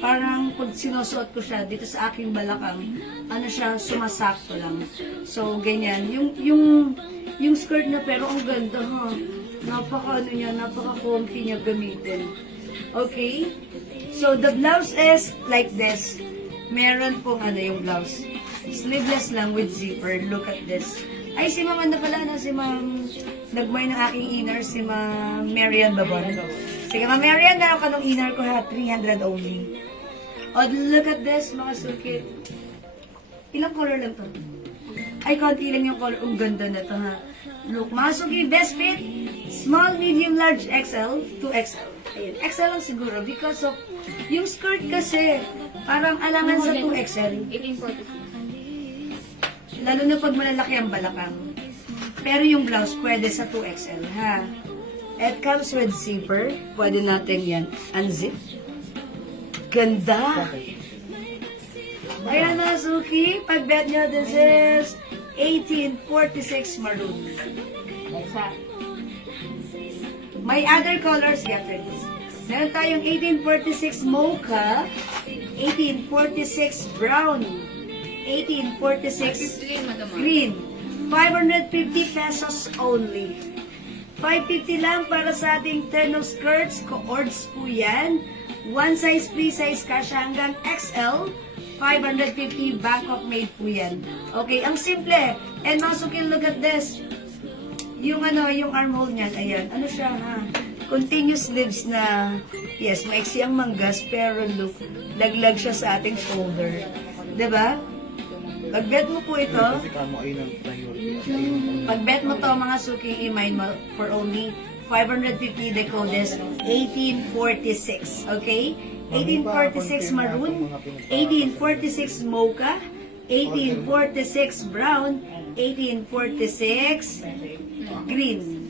Parang pag sinusuot ko siya dito sa aking balakang, ano siya, sumasakto lang. So, ganyan. Yung skirt na pero ang ganda ha. Napaka ano niya, napaka comfy niya gamitin. Okay? So, the blouse is like this. Meron pong ano yung blouse. Sleeveless lang with zipper. Look at this. Ay, si Ma'am ano pala na, si Ma'am nagmay ng aking inner, si Ma'am Marian Babon. Sige, Ma'am Marian, meron ka nung inner ko ha, 300 only. Oh, look at this, mga suki. Ilang color lang to? Ay, konti lang yung color. Ang ganda na to ha. Look, mga suki, best fit, small, medium, large, XL, 2XL. Ayun, XL lang siguro because of, yung skirt kasi, parang alangan sa 2XL. 1846. Lalo na pag malalaki ang balakang. Pero yung blouse, pwede sa 2XL, ha? It comes with zipper. Pwede natin yan unzip. Ganda! Ayan na, Suki. Pag-bet nyo, this is 1846 maroon. May other colors, get ready. Meron tayong 1846 mocha, 1846 brown, 1846 green. 550 pesos only. 550 lang para sa ating terno skirts. Co-ords po yan. One size, free size, kasya hanggang XL. 550 Bangkok made po yan. Okay, ang simple. And mga suki, look at this. Yung yung armhole niyan, ayan. Ano siya ha? Continuous sleeves na, yes, maiksi ang manggas, pero look, laglag siya sa ating shoulder. Diba? Pag-bet mo po ito, Kasi kamo ay ng priority. pag-bet mo to mga suki, i-mine mo for only 550 decodes, 1846. Okay? 1846 maroon, 1846 mocha, 1846 brown, 1846 green.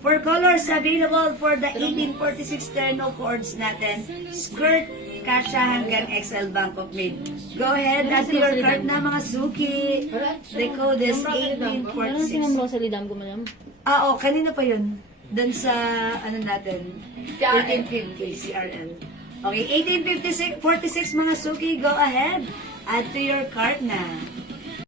For colors available for the 1846 terno cords natin, skirt, kasha hanggang XL Bangkok made. Go ahead, add to your cart na mga suki. The code is Ano si Ma'am 1846. Rosalie Dam ko, madam? Oo, kanina pa yun. Doon sa, ano natin, 1850 CRL. Okay, 1846 46 mga suki, go ahead. Add to your cart na.